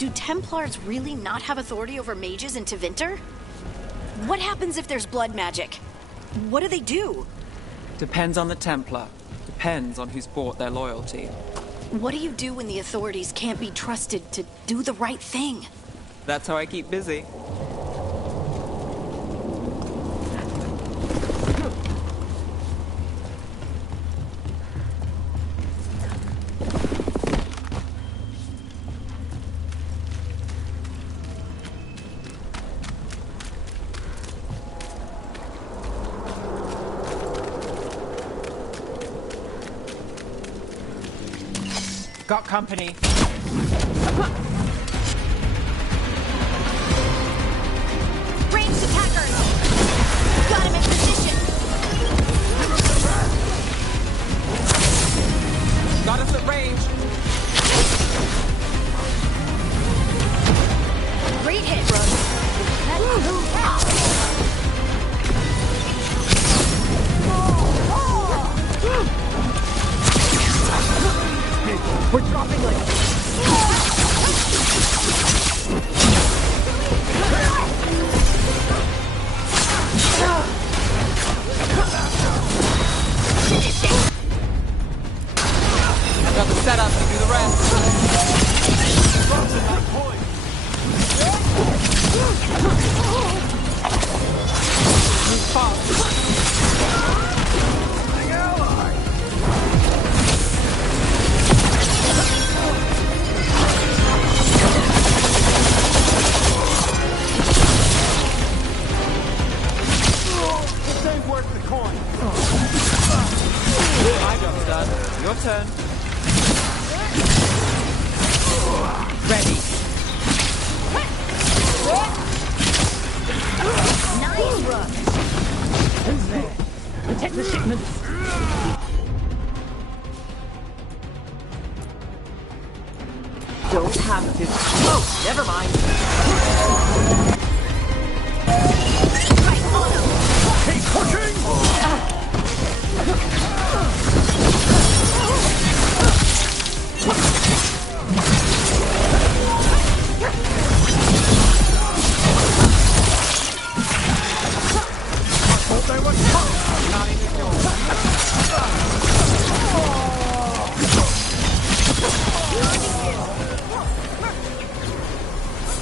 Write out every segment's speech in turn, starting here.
Do Templars really not have authority over mages in Tevinter? What happens if there's blood magic? What do they do? Depends on the Templar. Depends on who's bought their loyalty. What do you do when the authorities can't be trusted to do the right thing? That's how I keep busy. Got company. Ranged attackers! Got him in position! Got us at range. Great hit, Rouge. We're dropping like... I've got the setup to do the rest. Move fast. My job's done. Your turn. Ready. Nice, Rouge. Who's there? Protect the shipments. Don't have to. Oh, never mind. Right, on him. Keep pushing!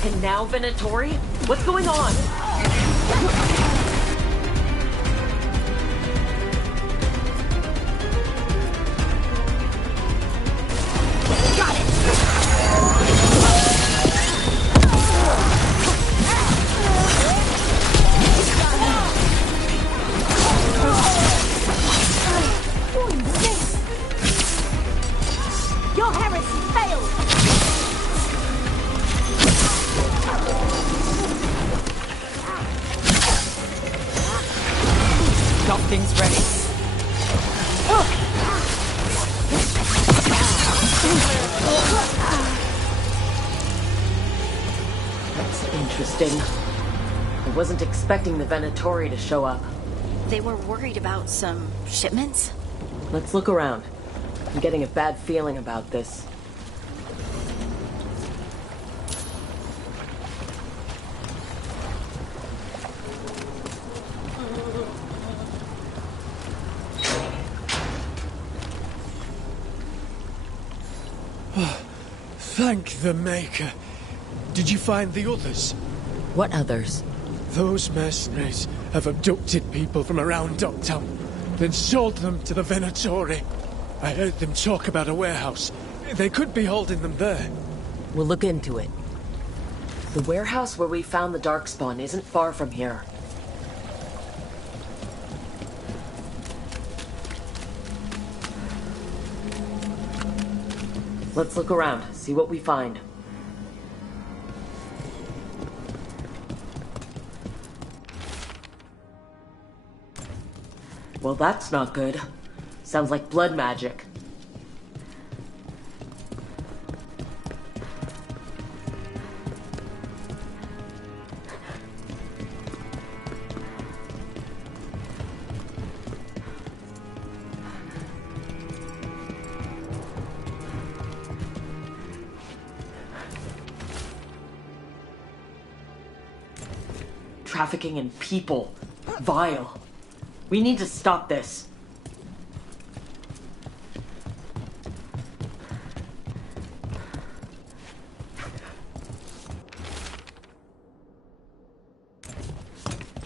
And now Venatori? What's going on? Got it! Your heresy failed! Got things ready. That's interesting. I wasn't expecting the Venatori to show up. They were worried about some shipments? Let's look around. I'm getting a bad feeling about this. Thank the Maker. Did you find the others? What others? Those mercenaries have abducted people from around Docktown, then sold them to the Venatori. I heard them talk about a warehouse. They could be holding them there. We'll look into it. The warehouse where we found the Darkspawn isn't far from here. Let's look around, see what we find. Well, that's not good. Sounds like blood magic. trafficking in people. Vile. We need to stop this.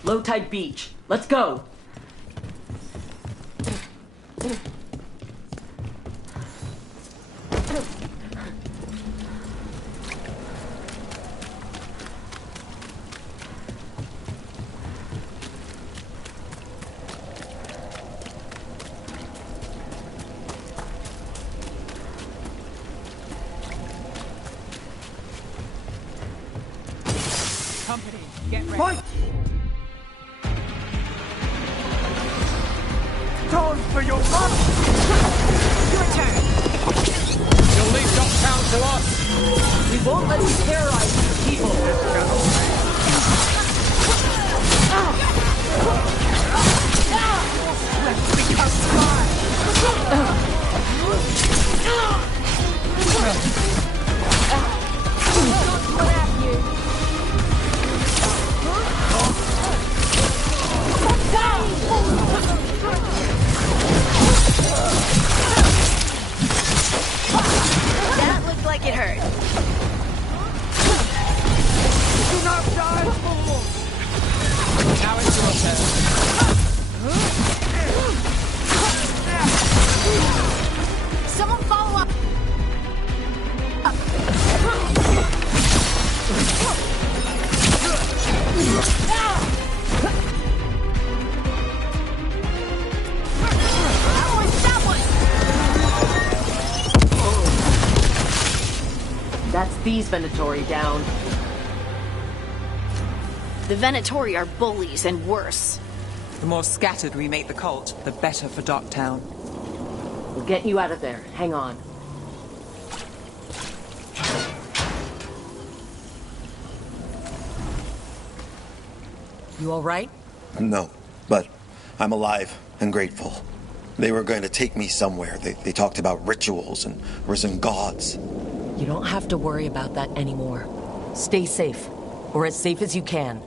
Low tide beach. Let's go. Company, get ready. Time for your run! Your turn. You'll leave Dogtown to us! We won't let you terrorize the people. That looked like it hurt. Do not die, fools! Now it's your turn. Someone follow up. That's these Venatori down. The Venatori are bullies and worse. The more scattered we make the cult, the better for Darktown. We'll get you out of there. Hang on. You all right? No, but I'm alive and grateful. They were going to take me somewhere. They talked about rituals and risen gods. You don't have to worry about that anymore. Stay safe, or as safe as you can.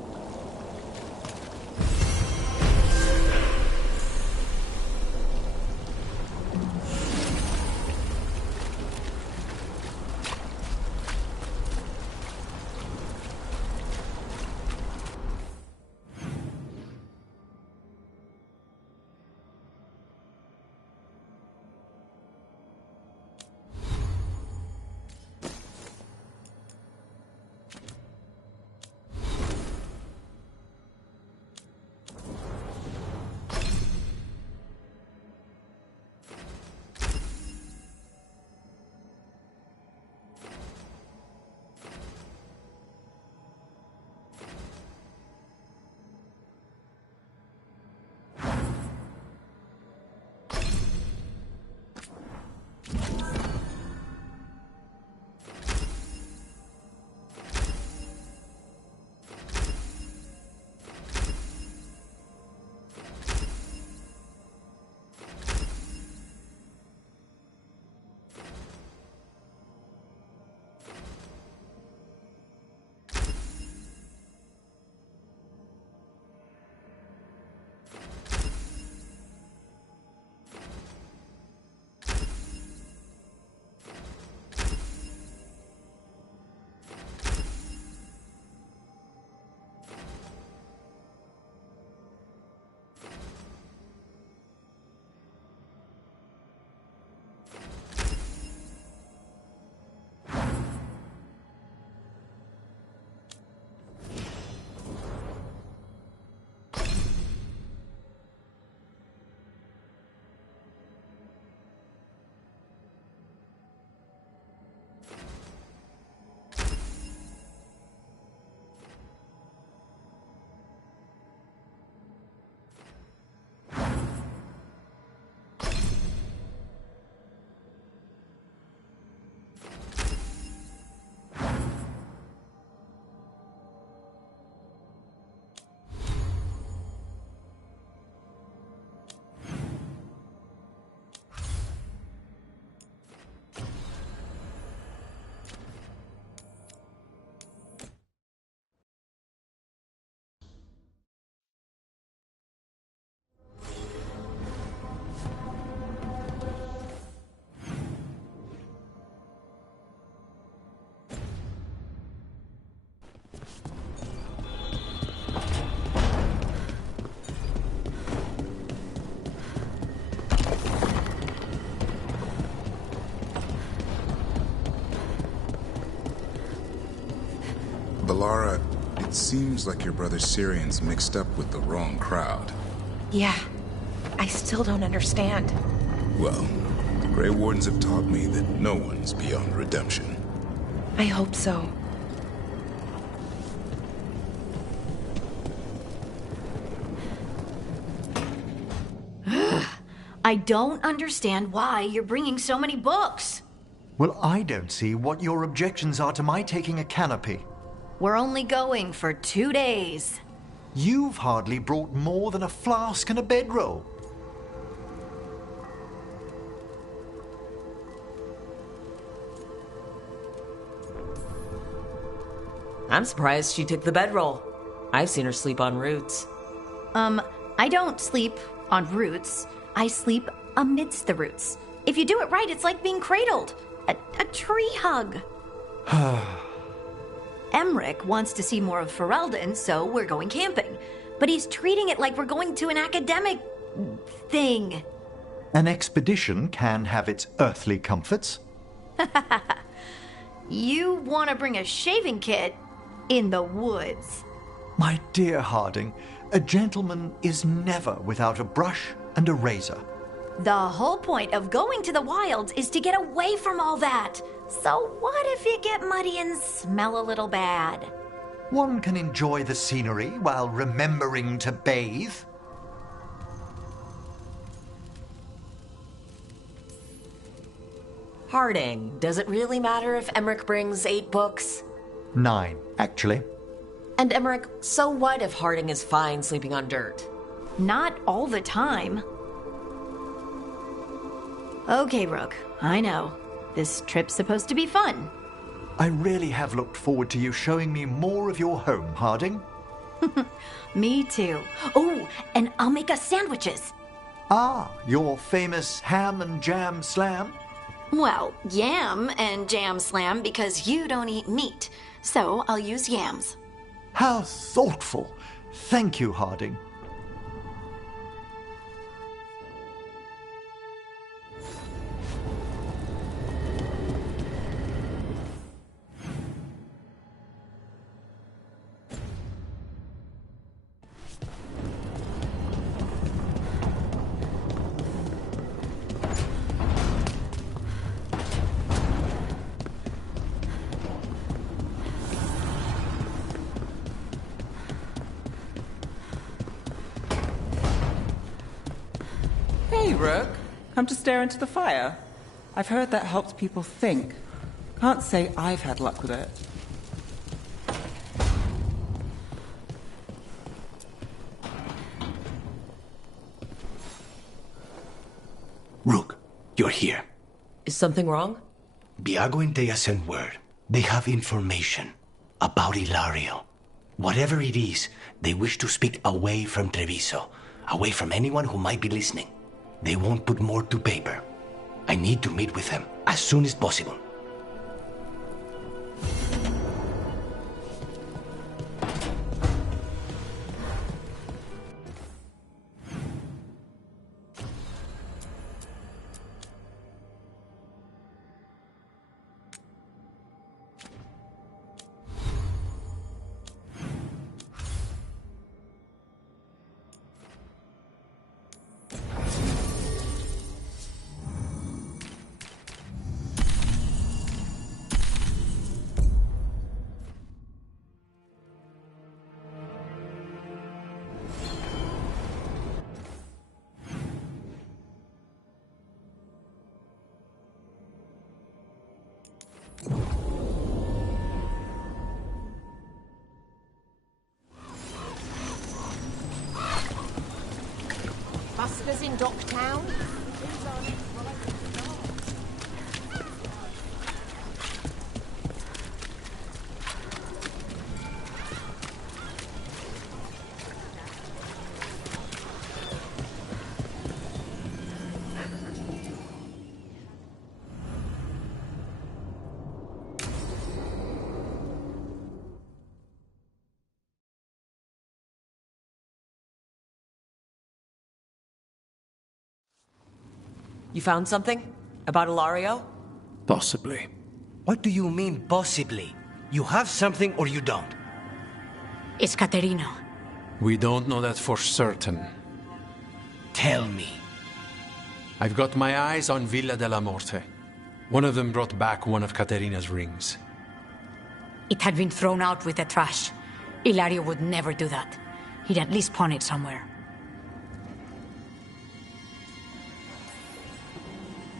Balara, it seems like your brother Syrian's mixed up with the wrong crowd. Yeah, I still don't understand. Well, the Grey Wardens have taught me that no one's beyond redemption. I hope so. I don't understand why you're bringing so many books. Well, I don't see what your objections are to my taking a canopy. We're only going for 2 days. You've hardly brought more than a flask and a bedroll. I'm surprised she took the bedroll. I've seen her sleep on roots. I don't sleep on roots. I sleep amidst the roots. If you do it right, it's like being cradled. A tree hug. Emmerich wants to see more of Ferelden, so we're going camping. But he's treating it like we're going to an academic thing. An expedition can have its earthly comforts. You want to bring a shaving kit in the woods. My dear Harding, a gentleman is never without a brush and a razor. The whole point of going to the wilds is to get away from all that. So what if you get muddy and smell a little bad? One can enjoy the scenery while remembering to bathe. Harding, does it really matter if Emmerich brings 8 books? 9, actually. And Emmerich, so what if Harding is fine sleeping on dirt? Not all the time. Okay, Rook, I know. This trip's supposed to be fun. I really have looked forward to you showing me more of your home, Harding. Me too. Oh, and I'll make us sandwiches. Ah, your famous ham and jam slam? Well, yam and jam slam because you don't eat meat. So I'll use yams. How thoughtful. Thank you, Harding. Hey, Rook. Come to stare into the fire. I've heard that helps people think. Can't say I've had luck with it. Rook, you're here. Is something wrong? Viago and Thea sent word. They have information about Ilario. Whatever it is, they wish to speak away from Treviso, away from anyone who might be listening. They won't put more to paper. I need to meet with them as soon as possible. Buskers in Docktown? You found something? About Ilario? Possibly. What do you mean, possibly? You have something or you don't. It's Caterina. We don't know that for certain. Tell me. I've got my eyes on Villa della Morte. One of them brought back one of Caterina's rings. It had been thrown out with the trash. Ilario would never do that. He'd at least pawn it somewhere.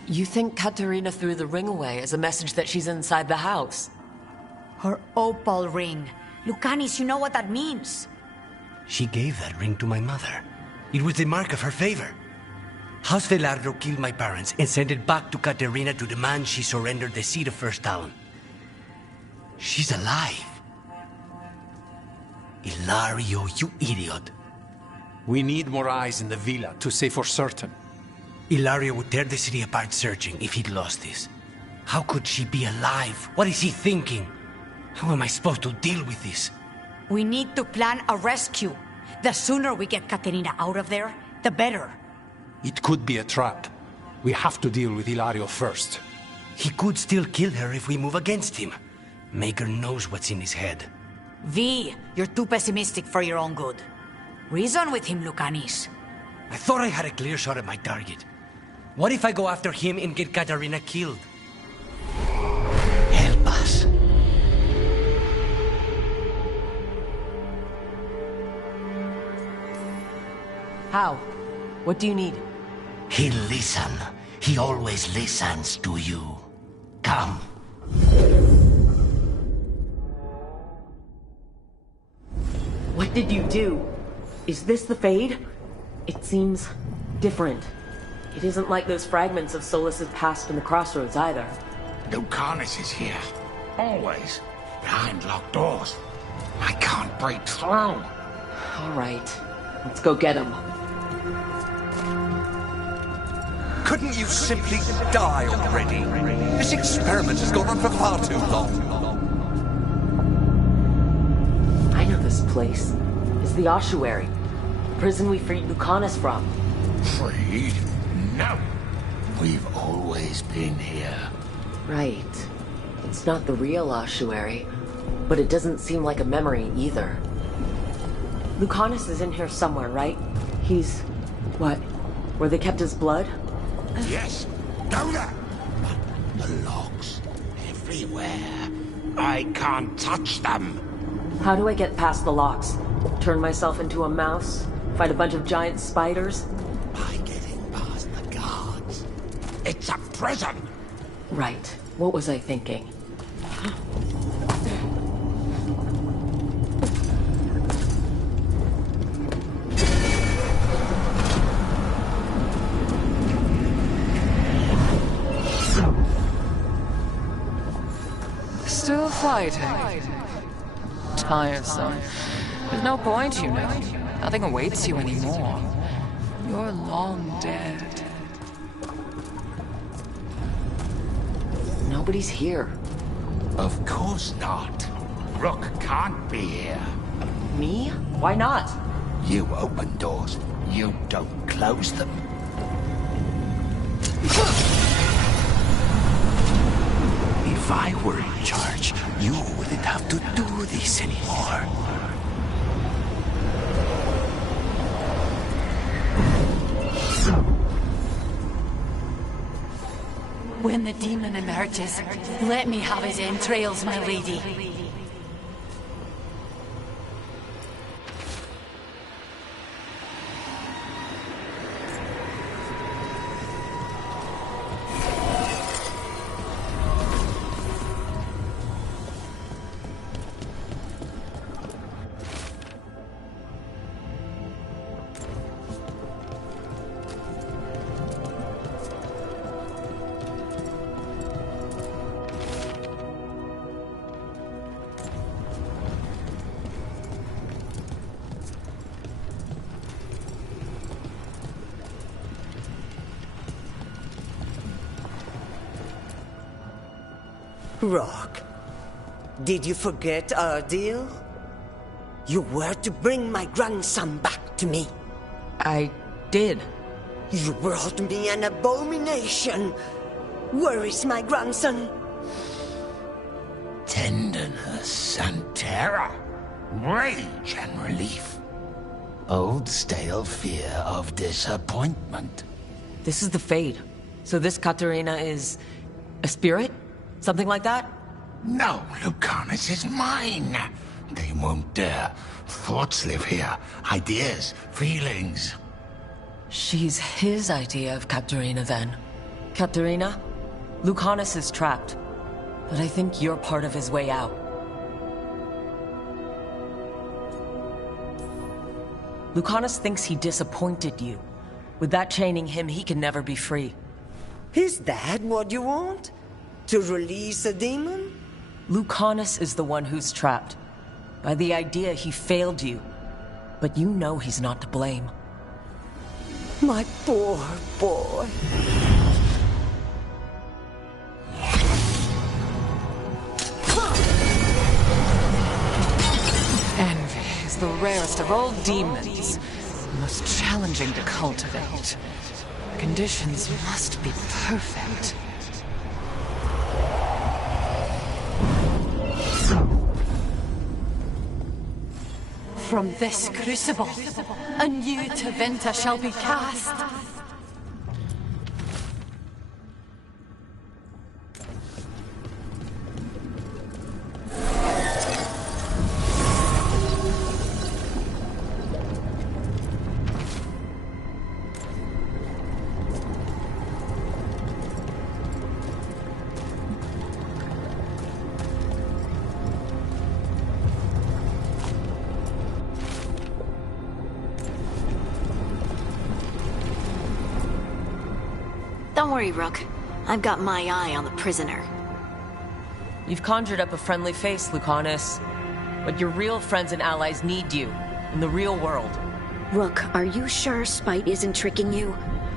You think Caterina threw the ring away as a message that she's inside the house? Her opal ring. Lucanis, you know what that means. She gave that ring to my mother. It was the mark of her favor. House Velardo killed my parents and sent it back to Caterina to demand she surrender the seat of First Talon. She's alive. Ilario, you idiot. We need more eyes in the villa to say for certain. Ilario would tear the city apart searching if he'd lost this. How could she be alive? What is he thinking? How am I supposed to deal with this? We need to plan a rescue. The sooner we get Caterina out of there, the better. It could be a trap. We have to deal with Ilario first. He could still kill her if we move against him. Maker knows what's in his head. V, you're too pessimistic for your own good. Reason with him, Lucanis. I thought I had a clear shot at my target. What if I go after him and get Caterina killed? Help us. How? What do you need? He'll listen. He always listens to you. Come. What did you do? Is this the Fade? It seems different. It isn't like those fragments of Solas's past in the crossroads either. Lucanis is here. Always. Behind locked doors. I can't break through. All right. Let's go get him. Couldn't you simply die already? This experiment has gone on for far too long. I know this place. It's the ossuary. The prison we freed Lucanis from. Freed? No. We've always been here. Right. It's not the real ossuary, but it doesn't seem like a memory either. Lucanis is in here somewhere, right? He's... what? Where they kept his blood? Yes. Go there. But the locks everywhere. I can't touch them. How do I get past the locks? Turn myself into a mouse? Fight a bunch of giant spiders? By getting past the guards. It's a prison. Right. What was I thinking? Still fighting. Tiresome. There's no point, you know. Nothing awaits you anymore. You're long dead. Nobody's here. Of course not. Rook can't be here. Me? Why not? You open doors. You don't close them. If I were in charge, you wouldn't have to do this anymore. When the demon emerges, let me have his entrails, my lady. Rock, did you forget our deal? You were to bring my grandson back to me. I did. You brought me an abomination. Where is my grandson? Tenderness. Chaos and terror. Rage and relief. Old stale fear of disappointment. This is the Fade. So this Katerina is a spirit? Something like that? No, Lucanus is mine. They won't dare. Thoughts live here. Ideas, feelings. She's his idea of Katerina then. Katerina, Lucanus is trapped. But I think you're part of his way out. Lucanus thinks he disappointed you. With that chaining him, he can never be free. Is that what you want? To release a demon? Lucanus is the one who's trapped. By the idea he failed you. But you know he's not to blame. My poor boy. Envy is the rarest of all demons. Most challenging to cultivate. The conditions must be perfect. From this crucible, a new Tevinter shall be cast. Don't worry, Rook. I've got my eye on the prisoner. You've conjured up a friendly face, Lucanus. But your real friends and allies need you, in the real world. Rook, are you sure Spite isn't tricking you?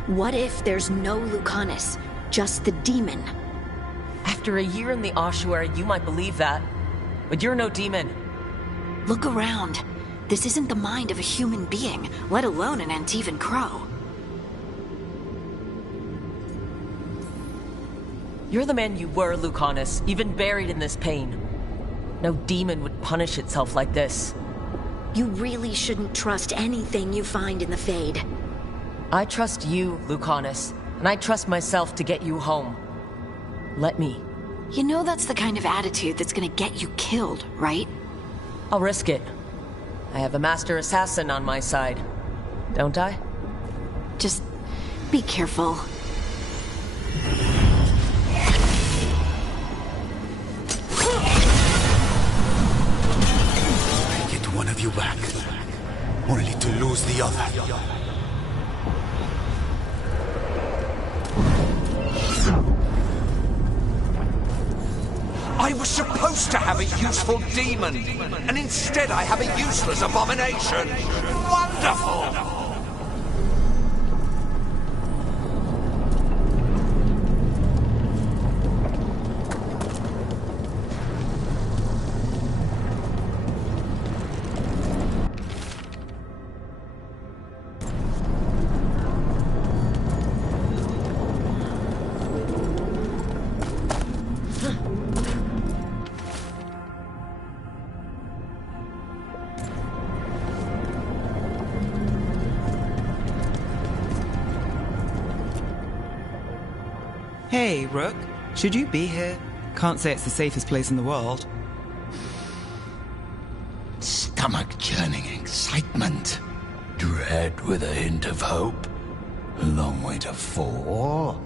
What if there's no Lucanus, just the demon? After a year in the ossuary, you might believe that. But you're no demon. Look around. This isn't the mind of a human being, let alone an Antivan crow. You're the man you were, Lucanus, even buried in this pain. No demon would punish itself like this. You really shouldn't trust anything you find in the Fade. I trust you, Lucanus, and I trust myself to get you home. Let me. You know that's the kind of attitude that's gonna get you killed, right? I'll risk it. I have a master assassin on my side. Don't I? Just be careful. One of you back, only to lose the other. I was supposed to have a useful demon, and instead I have a useless abomination. Wonderful! Hey, Rook. Should you be here? Can't say it's the safest place in the world. Stomach-churning excitement. Dread with a hint of hope. A long way to fall.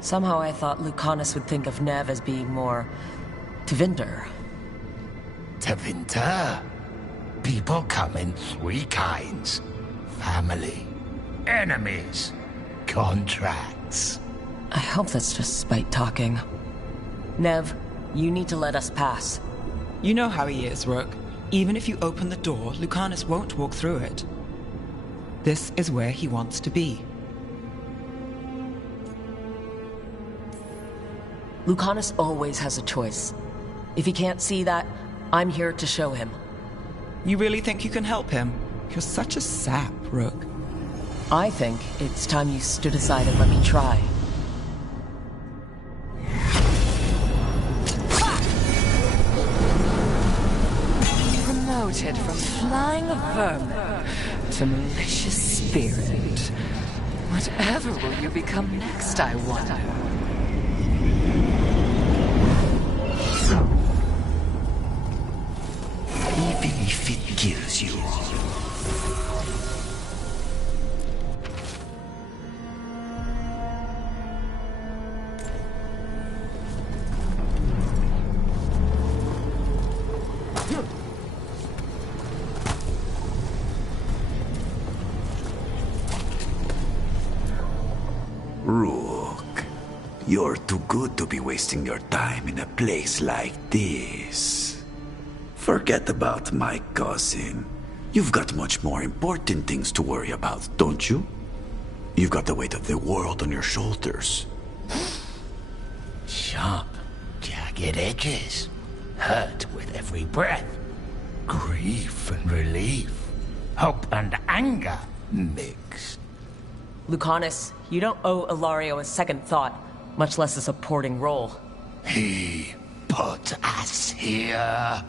Somehow I thought Lucanus would think of Nev as being more... Tevinter. Tevinter? People come in three kinds. Family. Enemies. Contracts. I hope that's just Spite talking. Nev, you need to let us pass. You know how he is, Rook. Even if you open the door, Lucanus won't walk through it. This is where he wants to be. Lucanus always has a choice. If he can't see that, I'm here to show him. You really think you can help him? You're such a sap, Rook. I think it's time you stood aside and let me try. mutated from flying vermin to malicious spirit. Whatever will you become next, I wonder? Even if it kills you. Rook, you're too good to be wasting your time in a place like this. Forget about my cousin. You've got much more important things to worry about, don't you? You've got the weight of the world on your shoulders. Sharp, jagged edges. Hurt with every breath. Grief and relief. Hope and anger mixed. Lucanus, you don't owe Ilario a second thought, much less a supporting role. He put us here.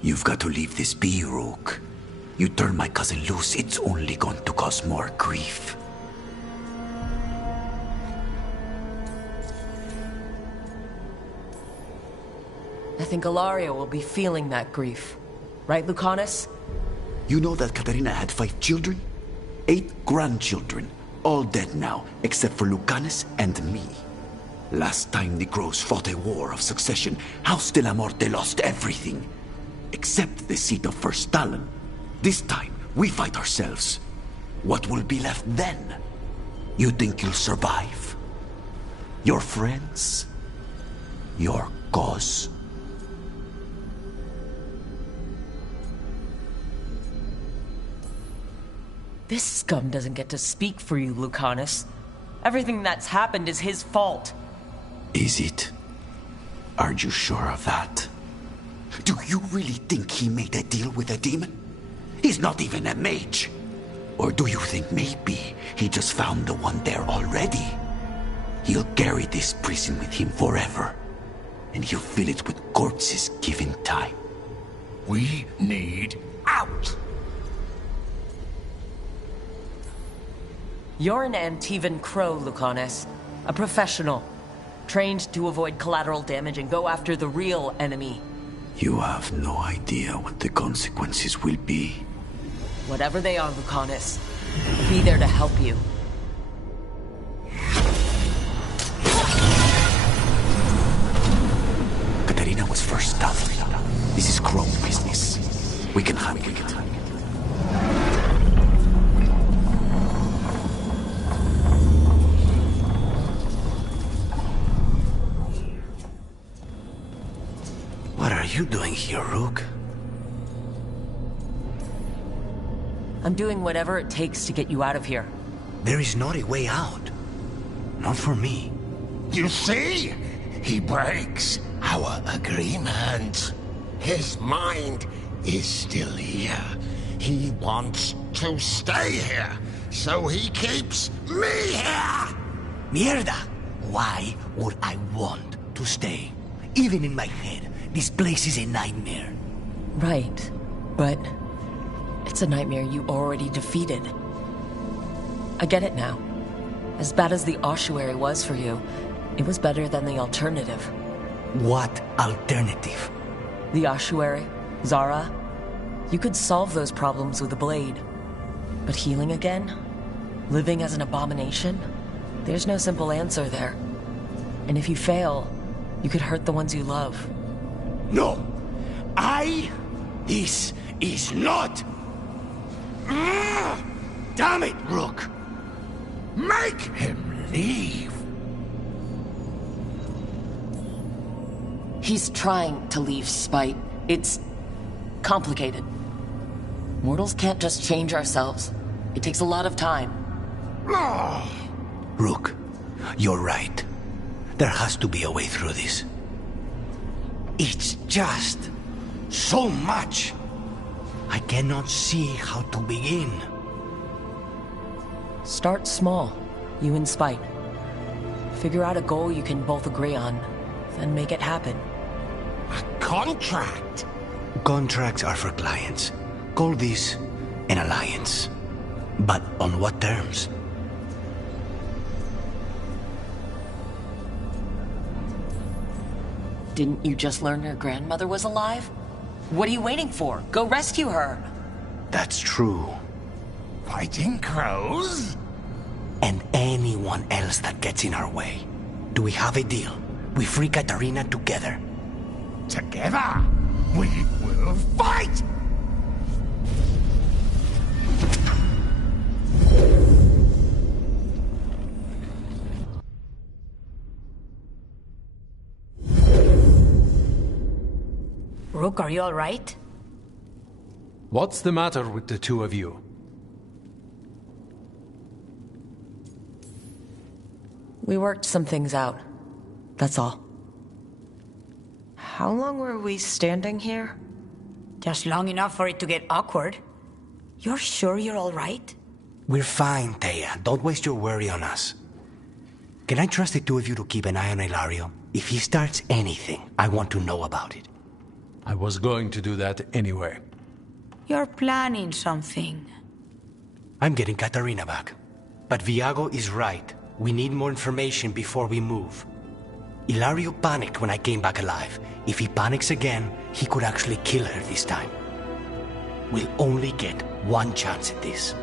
You've got to leave this be, Rook. You turn my cousin loose, it's only going to cause more grief. I think Ilario will be feeling that grief. Right, Lucanus? You know that Katarina had 5 children? 8 grandchildren, all dead now, except for Lucanus and me. Last time the Crows fought a war of succession, House de la Morte lost everything. Except the seat of First Talon. This time, we fight ourselves. What will be left then? You think you'll survive? Your friends? Your cause? This scum doesn't get to speak for you, Lucanus. Everything that's happened is his fault. Is it? Are you sure of that? Do you really think he made a deal with a demon? He's not even a mage. Or do you think maybe he just found the one there already? He'll carry this prison with him forever. And he'll fill it with corpses given time. We need out! You're an Antivan Crow, Lucanus. A professional. Trained to avoid collateral damage and go after the real enemy. You have no idea what the consequences will be. Whatever they are, Lucanus, be there to help you. Katarina was first up. This is Crow business. We can handle it. What are you doing here, Rook? I'm doing whatever it takes to get you out of here. There is not a way out. Not for me. You see? He breaks our agreement. His mind is still here. He wants to stay here, so he keeps me here! Mierda! Why would I want to stay? Even in my head, this place is a nightmare. Right, but it's a nightmare you already defeated. I get it now. As bad as the ossuary was for you, it was better than the alternative. What alternative? The ossuary, Zara. You could solve those problems with a blade. But healing again? Living as an abomination? There's no simple answer there. And if you fail, you could hurt the ones you love. No! This is not... Damn it, Rook! Make him leave! He's trying to leave, Spite. It's complicated. Mortals can't just change ourselves. It takes a lot of time. Rook, you're right. There has to be a way through this. It's just so much. I cannot see how to begin. Start small, you and Spite. Figure out a goal you can both agree on, then make it happen. A contract? Contracts are for clients. Call this an alliance. But on what terms? Didn't you just learn your grandmother was alive? What are you waiting for? Go rescue her! That's true. Fighting crows? And anyone else that gets in our way. Do we have a deal? We free Katarina together. Together, we will fight! Rook, are you all right? What's the matter with the two of you? We worked some things out. That's all. How long were we standing here? Just long enough for it to get awkward. You're sure you're all right? We're fine, Thea. Don't waste your worry on us. Can I trust the two of you to keep an eye on Ilario? If he starts anything, I want to know about it. I was going to do that anyway. You're planning something. I'm getting Katarina back. But Viago is right. We need more information before we move. Ilario panicked when I came back alive. If he panics again, he could actually kill her this time. We'll only get one chance at this.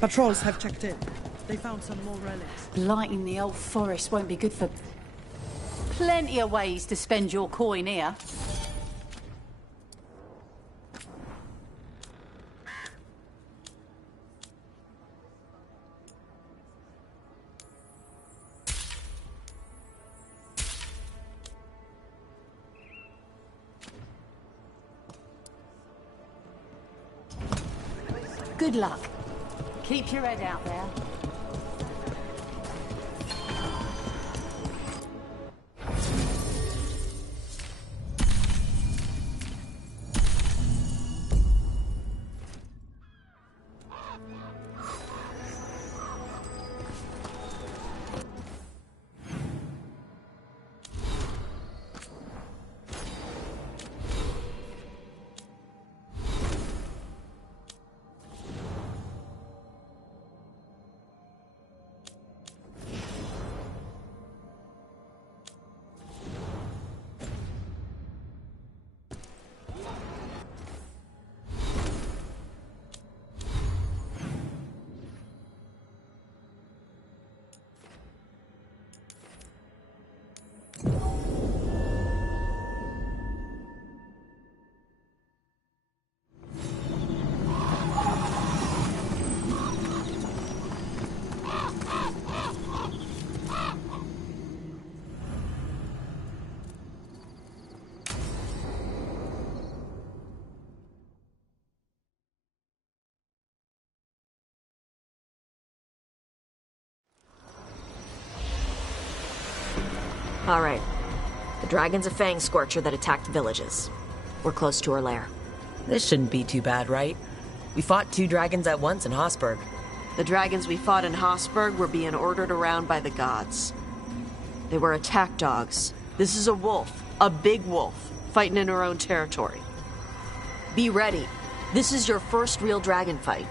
Patrols have checked in. They found some more relics. Lighting the old forest won't be good for... Plenty of ways to spend your coin here. Good luck. Keep your head out there. All right. The dragon's a fang scorcher that attacked villages. We're close to her lair. This shouldn't be too bad, right? We fought 2 dragons at once in Hosburg. The dragons we fought in Hosburg were being ordered around by the gods. They were attack dogs. This is a wolf, a big wolf, fighting in her own territory. Be ready. This is your first real dragon fight.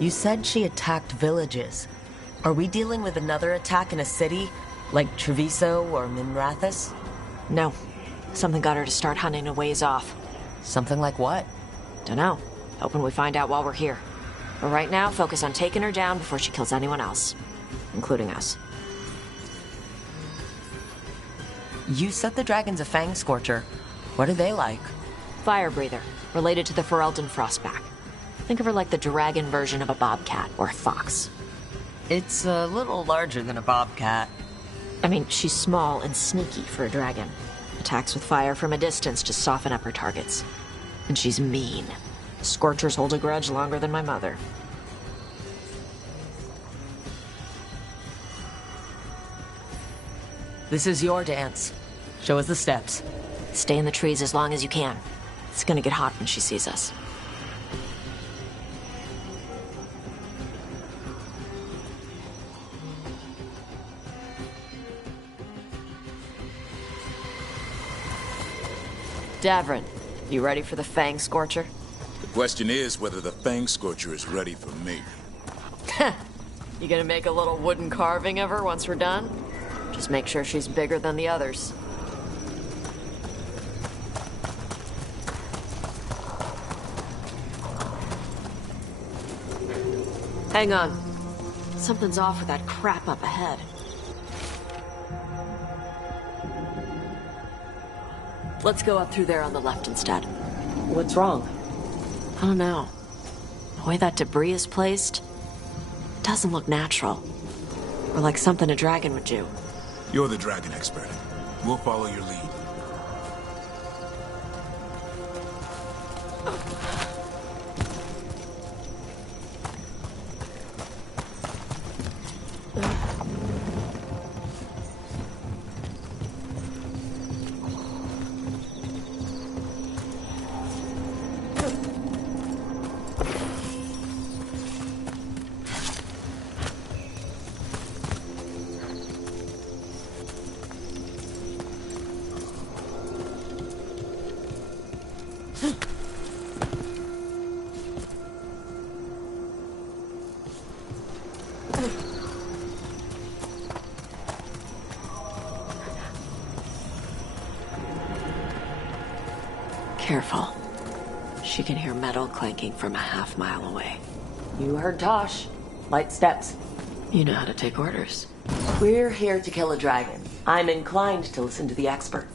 You said she attacked villages. Are we dealing with another attack in a city, like Treviso or Minrathous? No. Something got her to start hunting a ways off. Something like what? Dunno. Hoping we find out while we're here. But right now, focus on taking her down before she kills anyone else. Including us. You said the dragon's a fang scorcher. What are they like? Fire breather, related to the Ferelden Frostback. Think of her like the dragon version of a bobcat or a fox. It's a little larger than a bobcat. I mean, she's small and sneaky for a dragon. Attacks with fire from a distance to soften up her targets. And she's mean. Scorchers hold a grudge longer than my mother. This is your dance. Show us the steps. Stay in the trees as long as you can. It's gonna get hot when she sees us. Davrin, you ready for the Fang Scorcher? The question is whether the Fang Scorcher is ready for me. You gonna make a little wooden carving of her once we're done? Just make sure she's bigger than the others. Hang on. Something's off with that crap up ahead. Let's go up through there on the left instead. What's wrong? I don't know. The way that debris is placed doesn't look natural. Or like something a dragon would do. You're the dragon expert. We'll follow your lead. Careful. She can hear metal clanking from a half-mile away. You heard Tosh. Light steps. You know how to take orders. We're here to kill a dragon. I'm inclined to listen to the expert.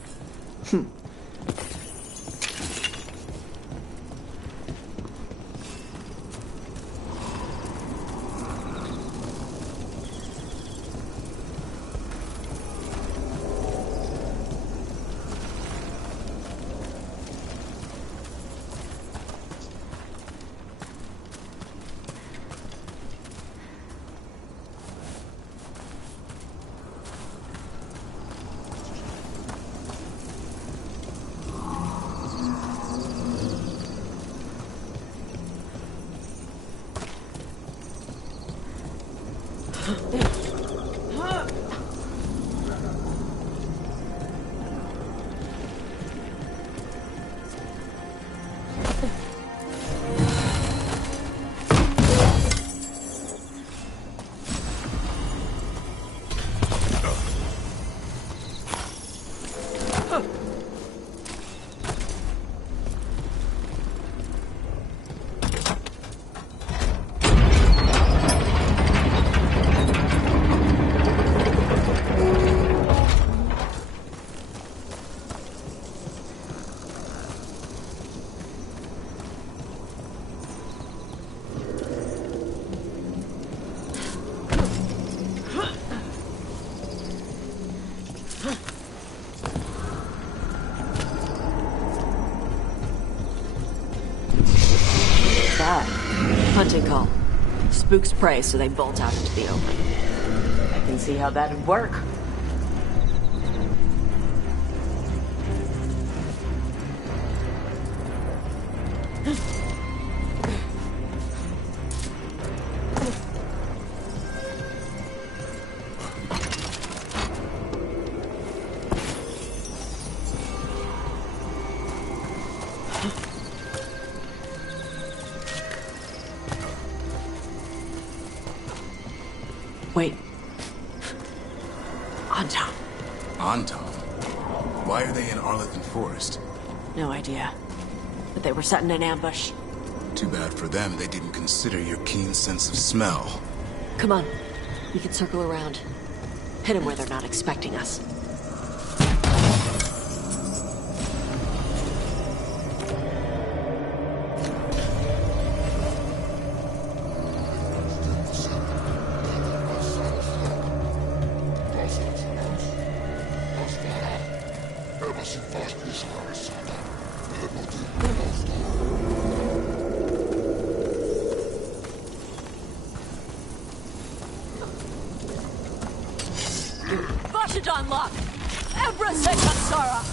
Hunting call. Spooks prey, so they bolt out into the open. I can can see how that'd work. Wait. Anton. Anton? Why are they in Arlington Forest? No idea. But they were setting an ambush. Too bad for them they didn't consider your keen sense of smell. Come on. We can circle around. Hit them where they're not expecting us. Unlock! Ebra Sekansara!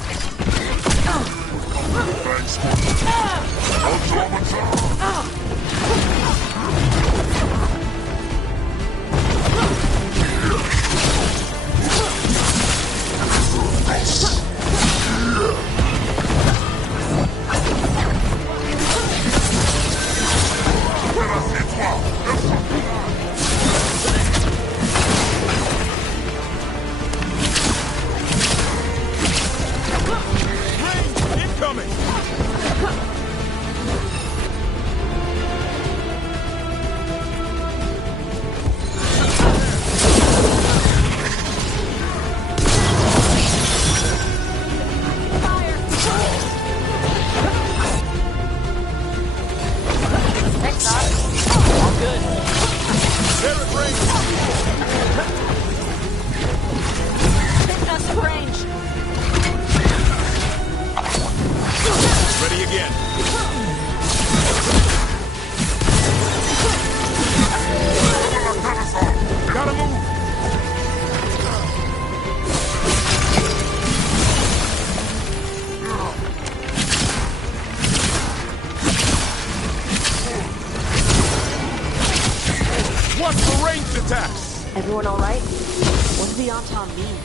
Everyone all right? What did the Anton mean?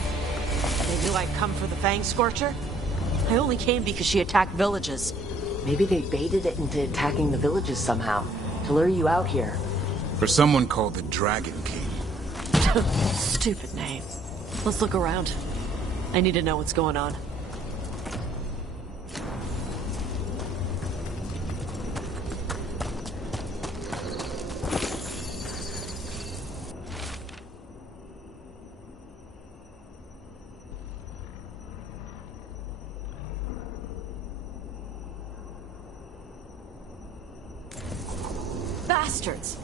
They knew I'd come for the Fang Scorcher? I only came because she attacked villages. Maybe they baited it into attacking the villages somehow, to lure you out here. For someone called the Dragon King. Stupid name. Let's look around. I need to know what's going on. Bastards!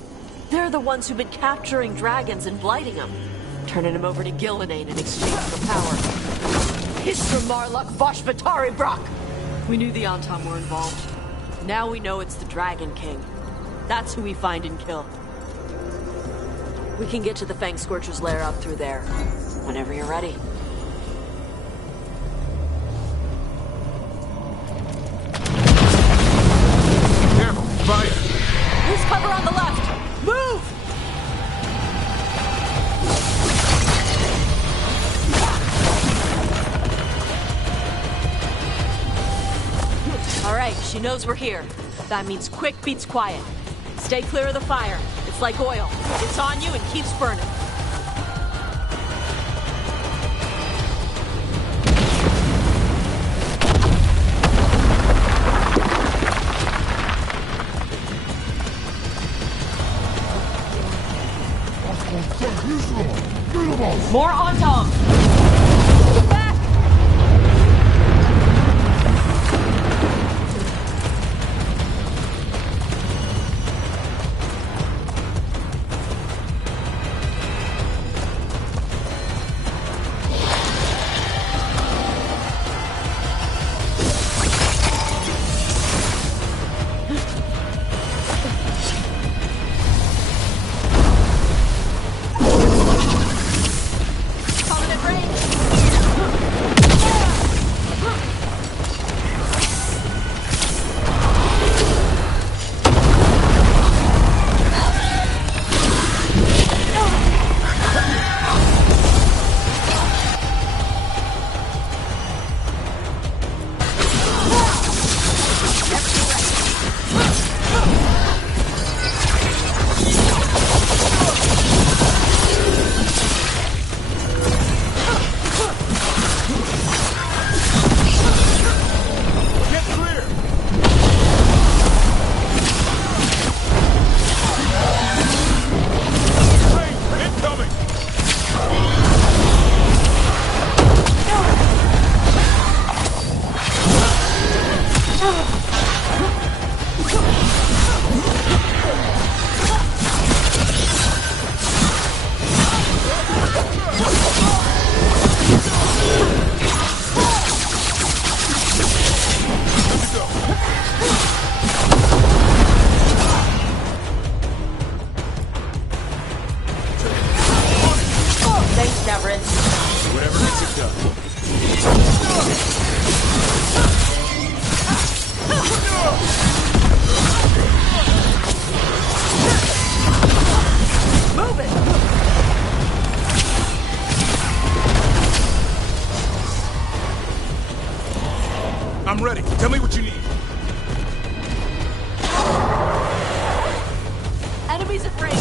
They're the ones who've been capturing dragons and blighting them, turning them over to Gillinane in exchange for power. Histra Marluk Voshvatari Brock! We knew the Anton were involved. Now we know it's the Dragon King. That's who we find and kill. We can get to the Fang Scorcher's lair up through there. Whenever you're ready. Careful! Fire! Who's cover on the left? Move! All right, she knows we're here. That means quick beats quiet. Stay clear of the fire. It's like oil. It's on you and keeps burning. More on Tom! Back! Severance. Whatever gets it done. Move it! I'm ready. Tell me what you need. Enemies afraid.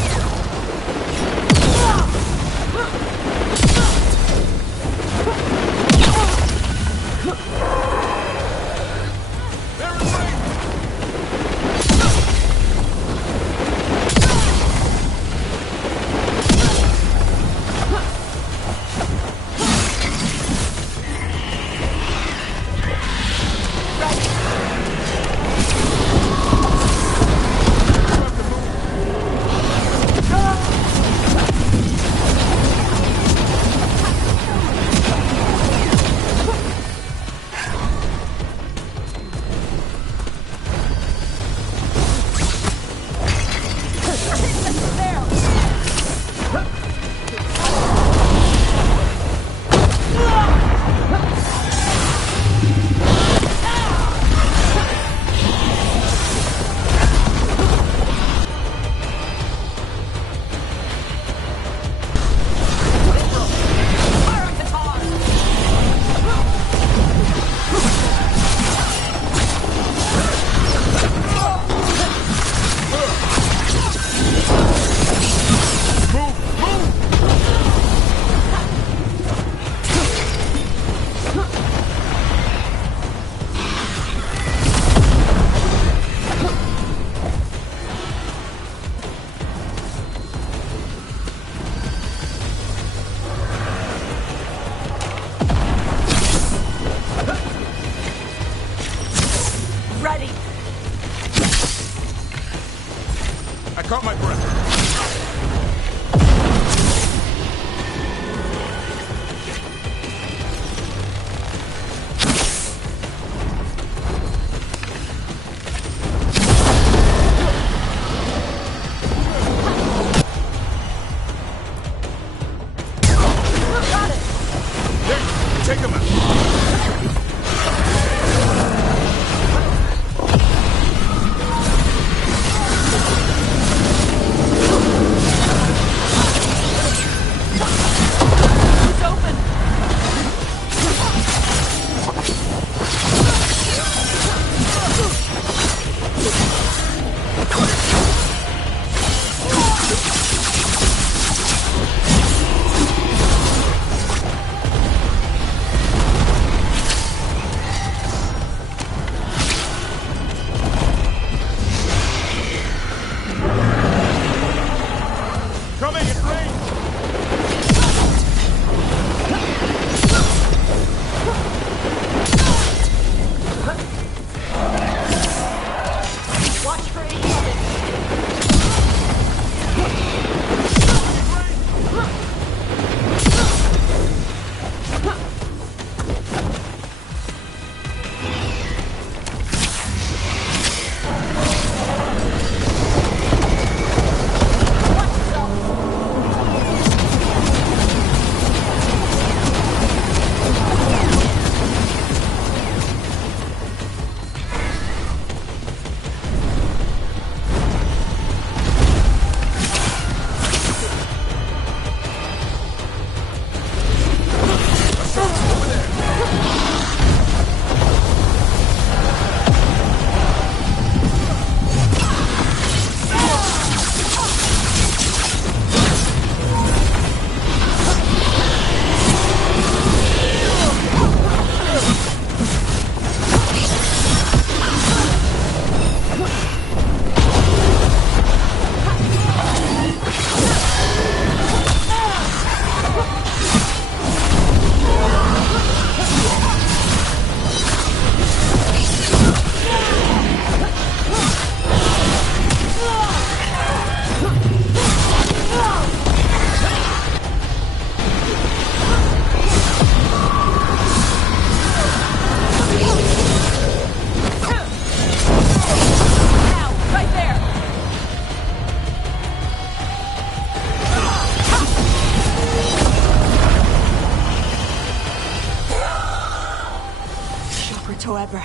Ebra.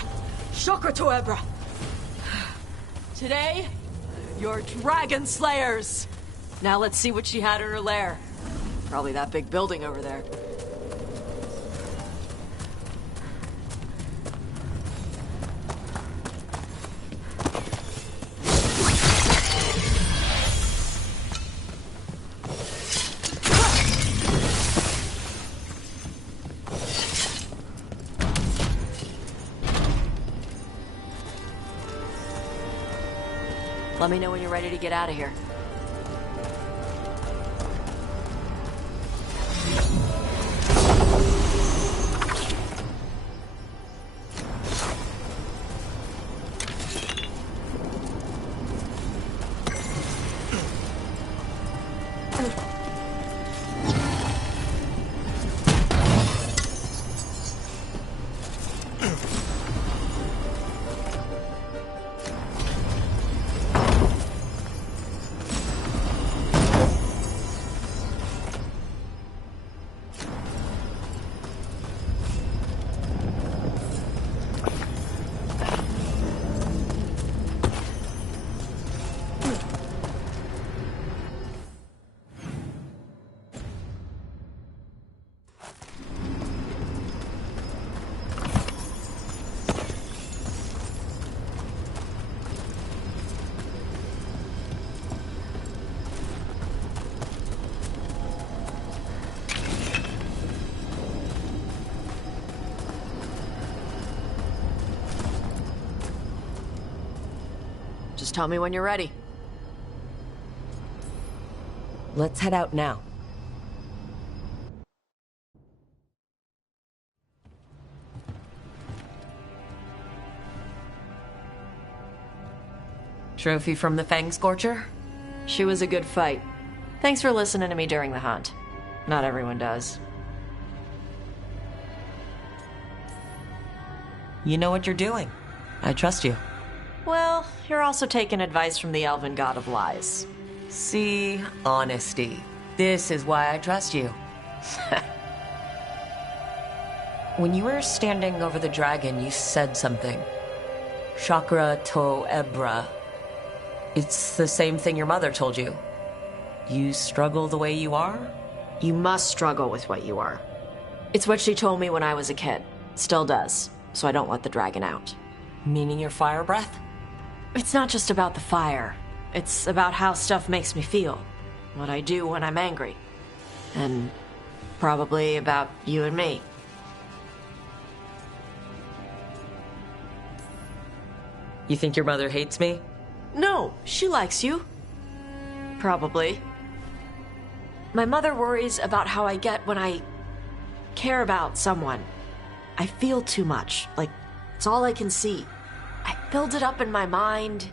Chakra to Ebra. Today, you're dragon slayers. Now let's see what she had in her lair. Probably that big building over there. Let me know when you're ready to get out of here. Just tell me when you're ready. Let's head out now. Trophy from the Fang Scorcher? She was a good fight. Thanks for listening to me during the hunt. Not everyone does. You know what you're doing. I trust you. Well, you're also taking advice from the elven god of lies. See, honesty. This is why I trust you. When you were standing over the dragon, you said something. Chakra to Ebra. It's the same thing your mother told you. You struggle the way you are? You must struggle with what you are. It's what she told me when I was a kid. Still does, so I don't let the dragon out. Meaning your fire breath? It's not just about the fire. It's about how stuff makes me feel. What I do when I'm angry. And probably about you and me. You think your mother hates me? No, she likes you. Probably. My mother worries about how I get when I care about someone. I feel too much, like it's all I can see. I build it up in my mind,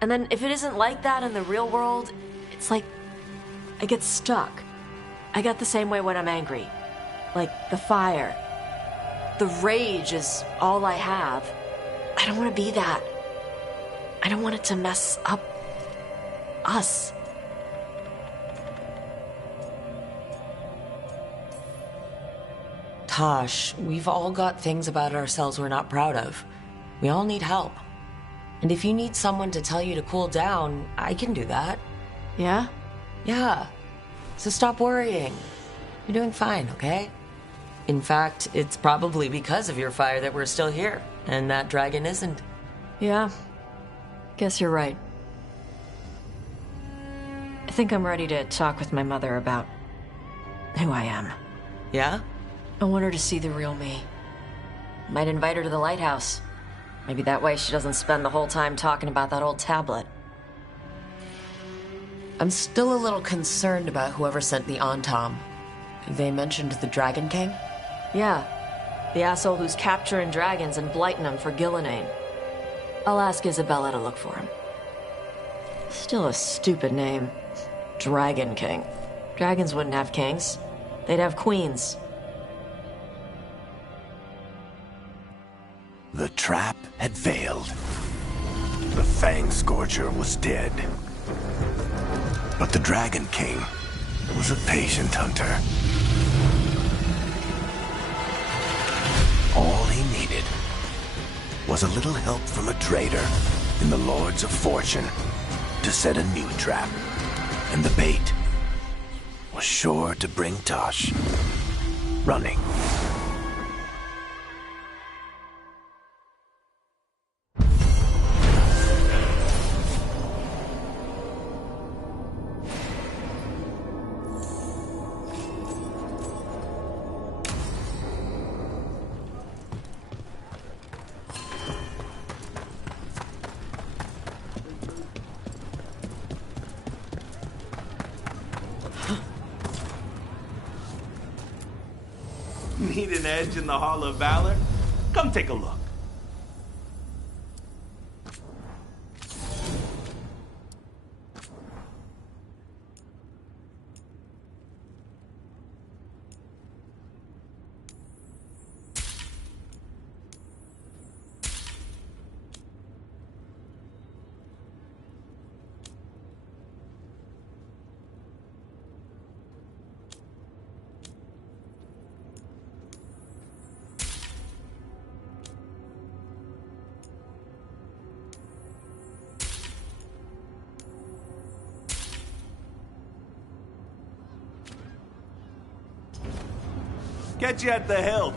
and then if it isn't like that in the real world, it's like I get stuck. I get the same way when I'm angry. Like the fire. The rage is all I have. I don't want to be that. I don't want it to mess up us. Tosh, we've all got things about ourselves we're not proud of. We all need help. And if you need someone to tell you to cool down, I can do that. Yeah? Yeah. So stop worrying. You're doing fine, okay? In fact, it's probably because of your fire that we're still here, and that dragon isn't. Yeah. Guess you're right. I think I'm ready to talk with my mother about who I am. Yeah? I want her to see the real me. Might invite her to the lighthouse. Maybe that way she doesn't spend the whole time talking about that old tablet. I'm still a little concerned about whoever sent the Antom. They mentioned the Dragon King? Yeah. The asshole who's capturing dragons and blighting them for Gillinane. I'll ask Isabella to look for him. Still a stupid name. Dragon King. Dragons wouldn't have kings. They'd have queens. The trap had failed. The Fang Scorcher was dead. But the Dragon King was a patient hunter. All he needed was a little help from a trader in the Lords of Fortune to set a new trap. And the bait was sure to bring Tosh running. Need an edge in the Hall of Valor? Come take a look. Get you at the hilt.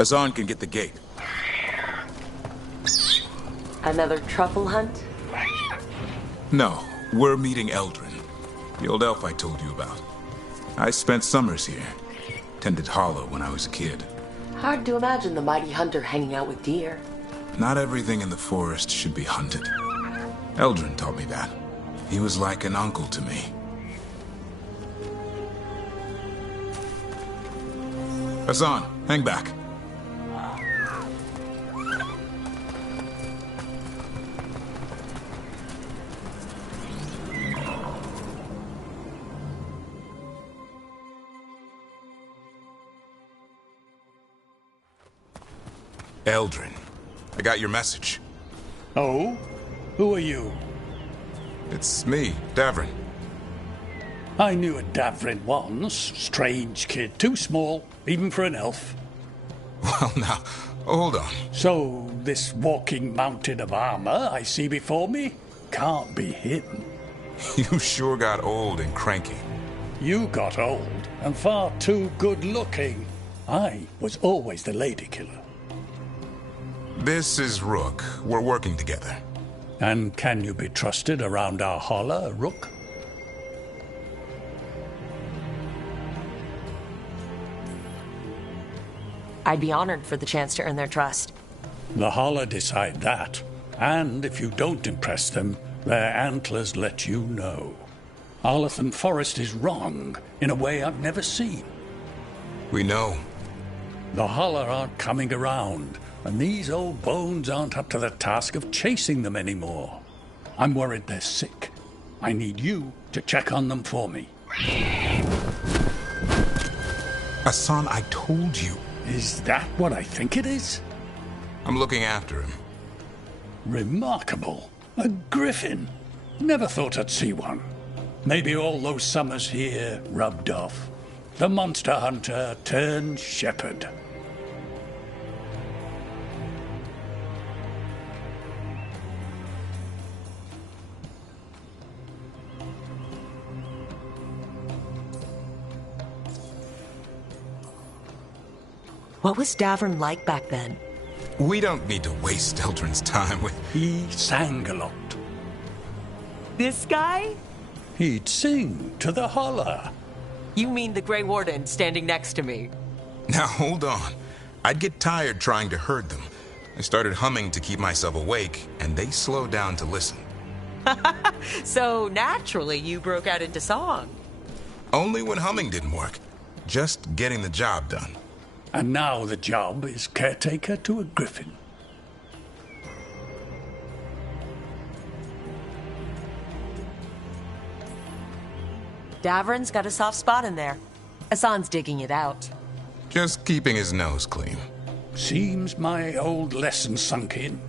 Hassan can get the gate. Another truffle hunt? No, we're meeting Eldrin, the old elf I told you about. I spent summers here. Tended Hollow when I was a kid. Hard to imagine the mighty hunter hanging out with deer. Not everything in the forest should be hunted. Eldrin taught me that. He was like an uncle to me. Hassan, hang back. Eldrin. I got your message. Oh? Who are you? It's me, Davrin. I knew a Davrin once. Strange kid. Too small, even for an elf. Well, now, hold on. So, this walking mountain of armor I see before me can't be him. You sure got old and cranky. You got old and far too good looking. I was always the lady killer. This is Rook. We're working together. And can you be trusted around our holler, Rook? I'd be honored for the chance to earn their trust. The holler decide that. And if you don't impress them, their antlers let you know. Arlathan Forest is wrong in a way I've never seen. We know. The holler aren't coming around, and these old bones aren't up to the task of chasing them anymore. I'm worried they're sick. I need you to check on them for me. Hassan, I told you. Is that what I think it is? I'm looking after him. Remarkable. A griffin. Never thought I'd see one. Maybe all those summers here rubbed off. The monster hunter turned shepherd. What was Davrin like back then? We don't need to waste Eldrin's time with... He sang a lot. This guy? He'd sing to the holler. You mean the Grey Warden standing next to me? Now, hold on. I'd get tired trying to herd them. I started humming to keep myself awake, and they slowed down to listen. So, naturally, you broke out into song. Only when humming didn't work. Just getting the job done. And now the job is caretaker to a griffin. Davrin's got a soft spot in there. Hassan's digging it out. Just keeping his nose clean. Seems my old lesson sunk in.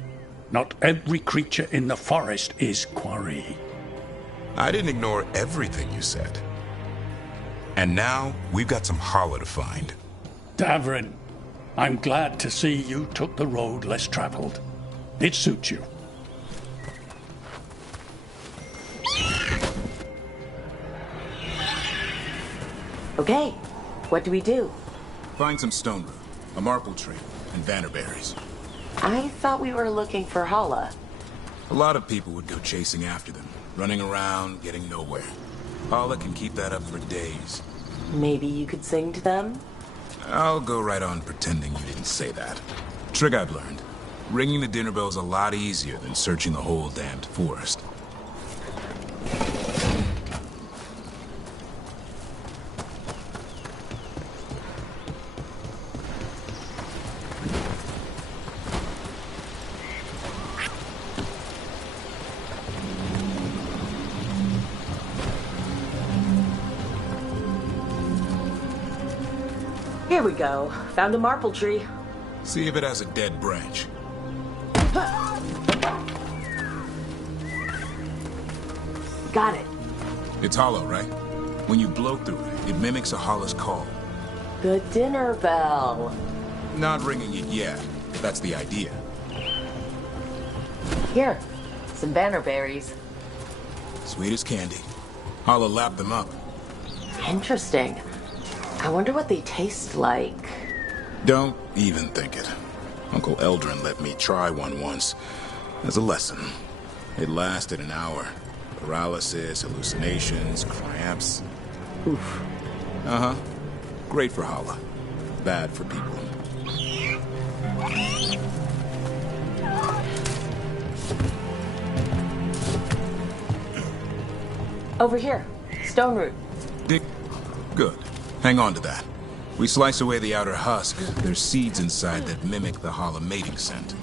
Not every creature in the forest is quarry. I didn't ignore everything you said. And now, we've got some holler to find. Davrin, I'm glad to see you took the road less traveled. It suits you. Okay, what do we do? Find some stone root, a marple tree, and vannerberries. I thought we were looking for Hala. A lot of people would go chasing after them, running around, getting nowhere. Hala can keep that up for days. Maybe you could sing to them? I'll go right on pretending you didn't say that. Trick I've learned. Ringing the dinner bell's a lot easier than searching the whole damned forest. Here we go. Found a marple tree. See if it has a dead branch. Got it. It's hollow, right? When you blow through it, it mimics a hollow's call. The dinner bell. Not ringing it yet. That's the idea. Here, some bannerberries. Sweet as candy. Hollow lapped them up. Interesting. I wonder what they taste like. Don't even think it. Uncle Eldrin let me try one once. As a lesson. It lasted an hour. Paralysis, hallucinations, cramps. Oof. Uh-huh. Great for Hala. Bad for people. Over here. Stone root. Dick. Good. Hang on to that. We slice away the outer husk. There's seeds inside that mimic the Hala mating scent.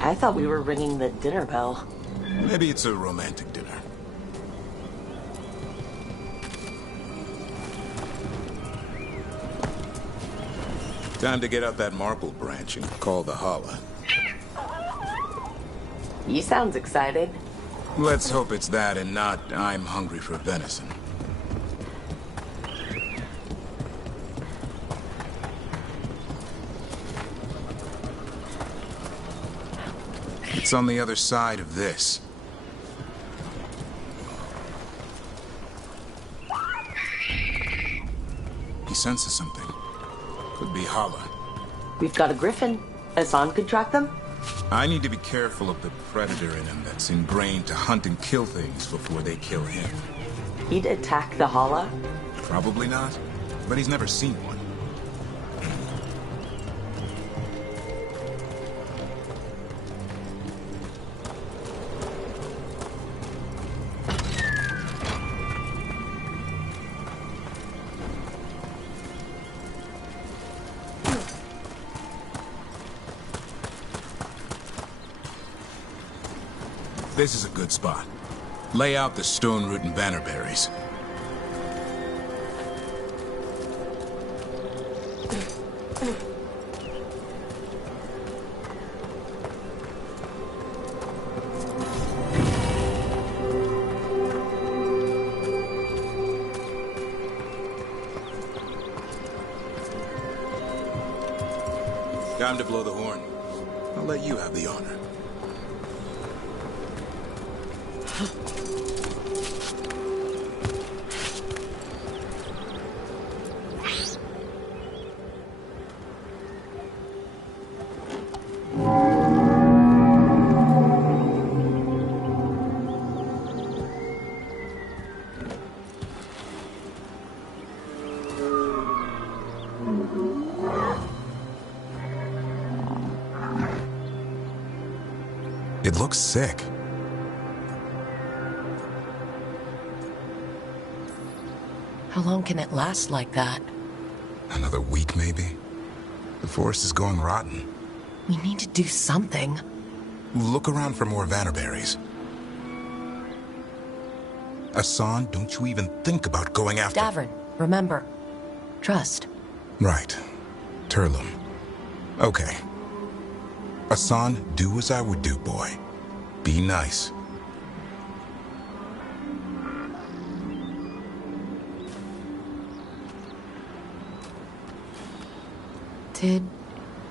I thought we were ringing the dinner bell. Maybe it's a romantic dinner. Time to get out that marble branch and call the holla. He sounds excited. Let's hope it's that and not I'm hungry for venison. It's on the other side of this. He senses something. Could be holla. We've got a griffin. Hassan could track them? I need to be careful of the predator in him that's ingrained to hunt and kill things before they kill him. He'd attack the holla? Probably not, but he's never seen one. This is a good spot. Lay out the stone root and bannerberries. Time to blow the horn. I'll let you have the honor. It looks sick. How long can it last like that? Another week, maybe? The forest is going rotten. We need to do something. Look around for more vannerberries. Hassan, don't you even think about going after... Davern, remember. Trust. Right. Turlum. Okay. Hassan, do as I would do, boy. Be nice. Did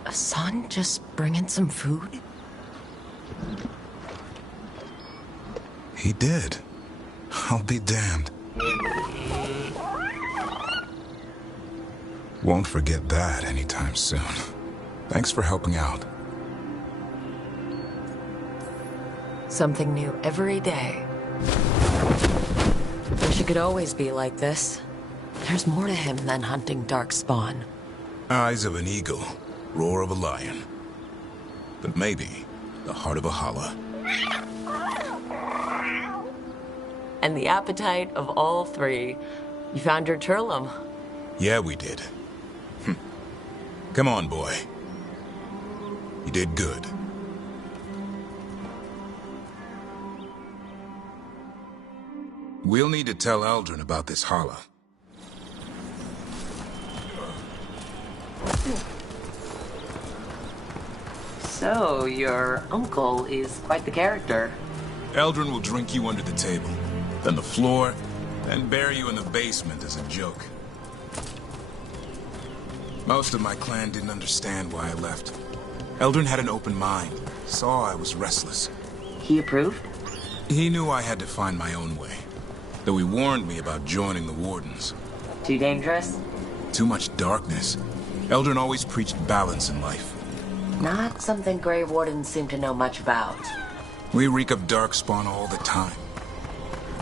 Hassan just bring in some food? He did. I'll be damned. Won't forget that anytime soon. Thanks for helping out. Something new every day. Wish it could always be like this. There's more to him than hunting darkspawn. Eyes of an eagle, roar of a lion. But maybe the heart of a holla. And the appetite of all three. You found your Turlum. Yeah, we did. Come on, boy. You did good. We'll need to tell Eldrin about this holla. So, your uncle is quite the character. Eldrin will drink you under the table, then the floor, then bury you in the basement as a joke. Most of my clan didn't understand why I left. Eldrin had an open mind, saw I was restless. He approved? He knew I had to find my own way, though he warned me about joining the Wardens. Too dangerous? Too much darkness. Eldrin always preached balance in life. Not something Grey Wardens seem to know much about. We reek of darkspawn all the time.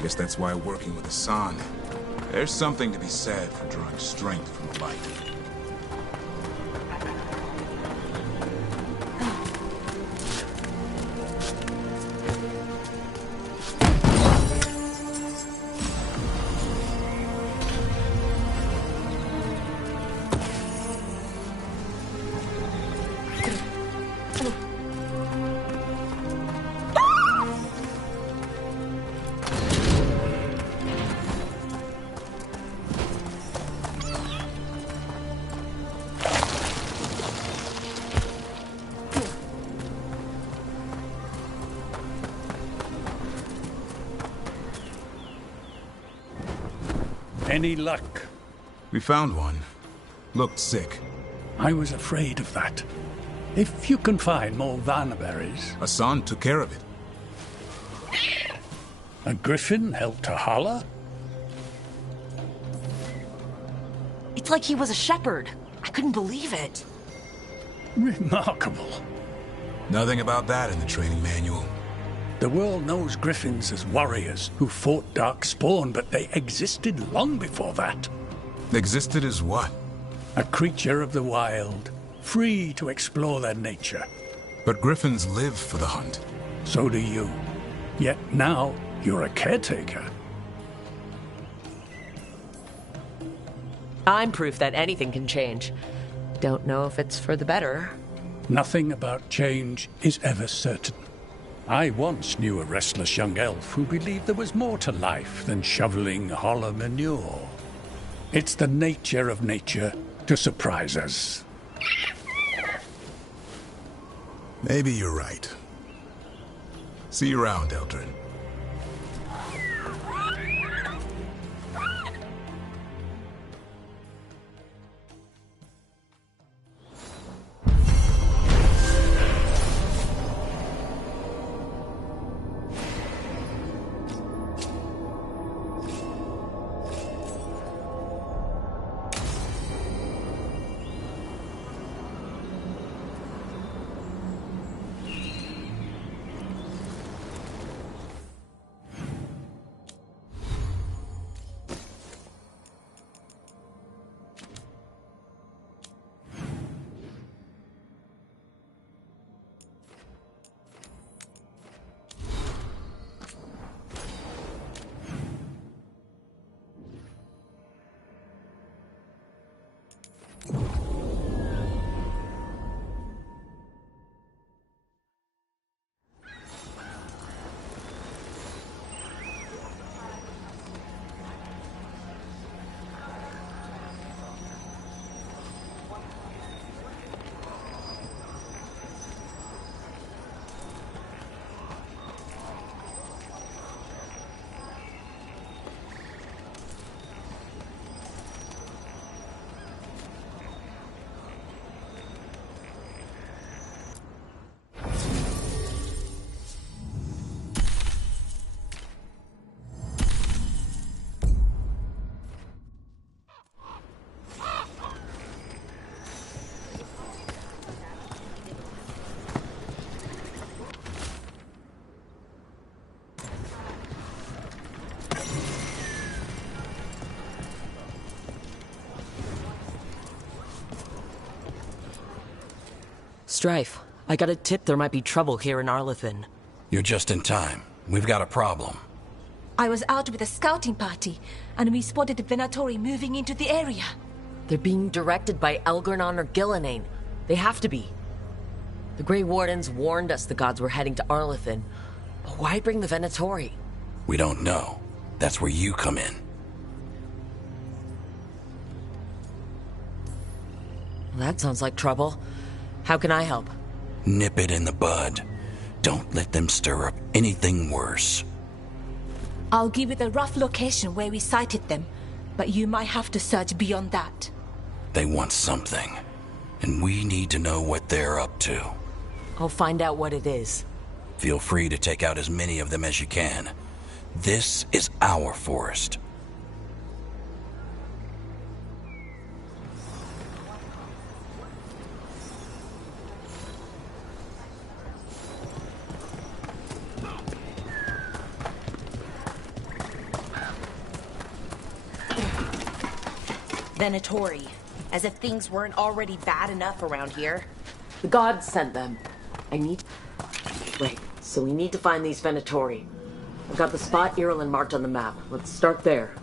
Guess that's why working with Hassan, there's something to be said for drawing strength from the light. Any luck? We found one. Looked sick. I was afraid of that. If you can find more vanberries... Hassan took care of it. A griffin helped to holler? It's like he was a shepherd. I couldn't believe it. Remarkable. Nothing about that in the training manual. The world knows griffins as warriors who fought Darkspawn, but they existed long before that. Existed as what? A creature of the wild, free to explore their nature. But griffins live for the hunt. So do you. Yet now, you're a caretaker. I'm proof that anything can change. Don't know if it's for the better. Nothing about change is ever certain. I once knew a restless young elf who believed there was more to life than shoveling hollow manure. It's the nature of nature to surprise us. Maybe you're right. See you around, Eldrin. Strife, I got a tip there might be trouble here in Arlethan. You're just in time. We've got a problem. I was out with a scouting party, and we spotted the Venatori moving into the area. They're being directed by Elgornon or Gillenane. They have to be. The Grey Wardens warned us the gods were heading to Arlethan. But why bring the Venatori? We don't know. That's where you come in. That sounds like trouble. How can I help? Nip it in the bud. Don't let them stir up anything worse. I'll give you the rough location where we sighted them, but you might have to search beyond that. They want something, and we need to know what they're up to. I'll find out what it is. Feel free to take out as many of them as you can. This is our forest. Venatori. As if things weren't already bad enough around here. The gods sent them. Wait, so we need to find these Venatori. I've got the spot Irulan marked on the map. Let's start there.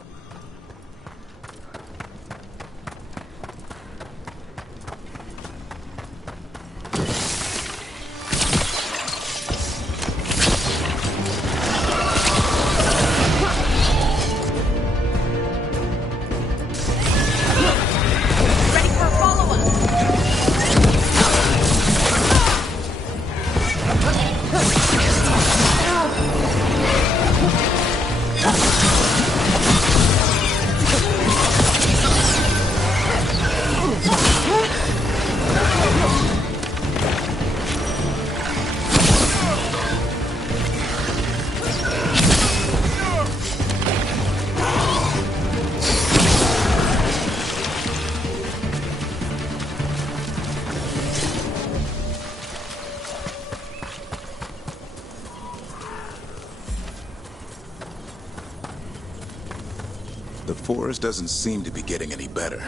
forest doesn't seem to be getting any better.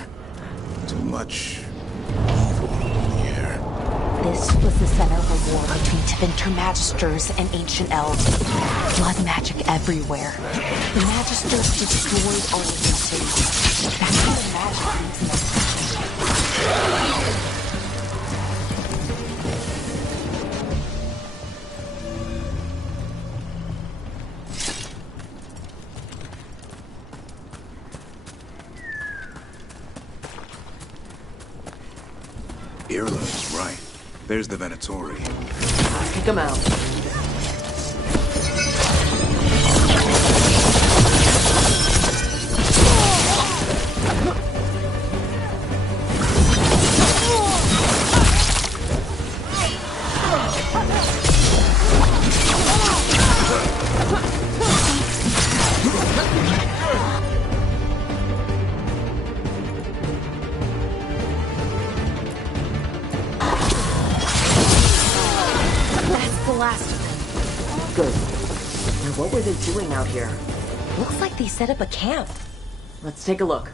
Too much evil in the air. This was the center of a war between Tevinter Magisters and ancient elves. Blood magic everywhere. The Magisters destroyed Arlington City. That's how the magic leaves in the Irla is right. There's the Venatori. Kick him out. What were they doing out here? Looks like they set up a camp. Let's take a look.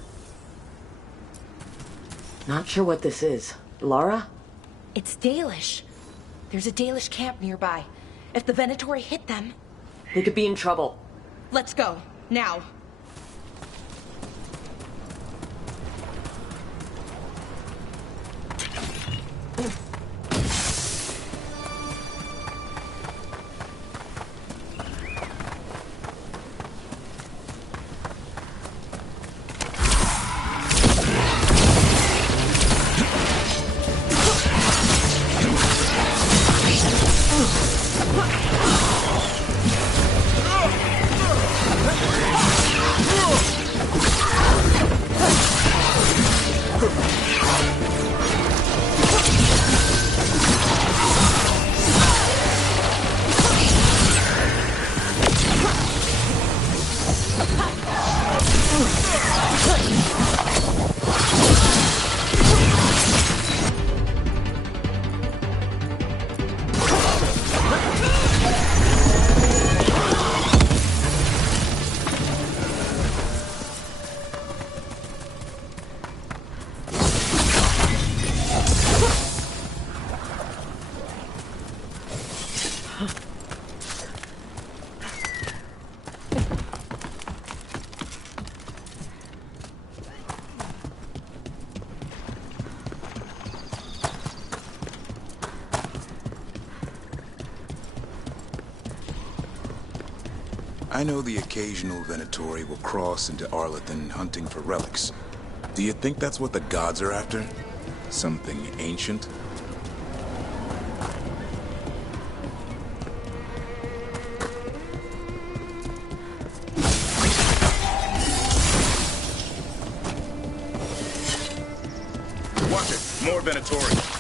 Not sure what this is. Lara? It's Dalish. There's a Dalish camp nearby. If the Venatori hit them... They could be in trouble. Let's go. Now. I know the occasional Venatori will cross into Arlington hunting for relics. Do you think that's what the gods are after? Something ancient? Watch it! More Venatori!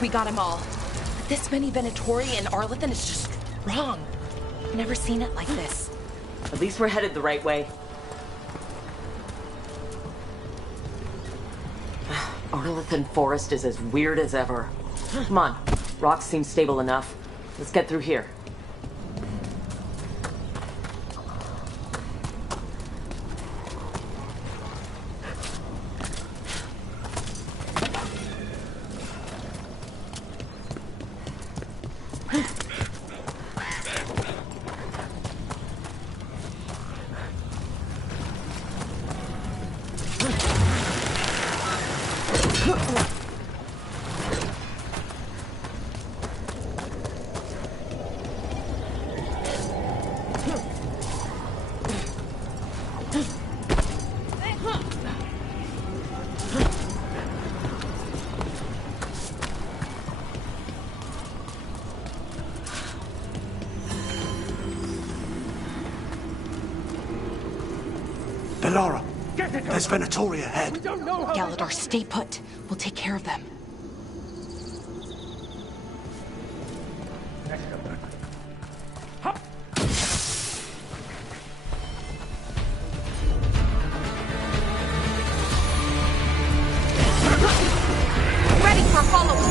We got them all. But this many Venatori in Arlington is just wrong. Never seen it like this. At least we're headed the right way. Arlington Forest is as weird as ever. Come on. Rocks seem stable enough. Let's get through here. Bellara, there's Venatori ahead. Galador, stay put. We'll take care of them. Ready for follow-up.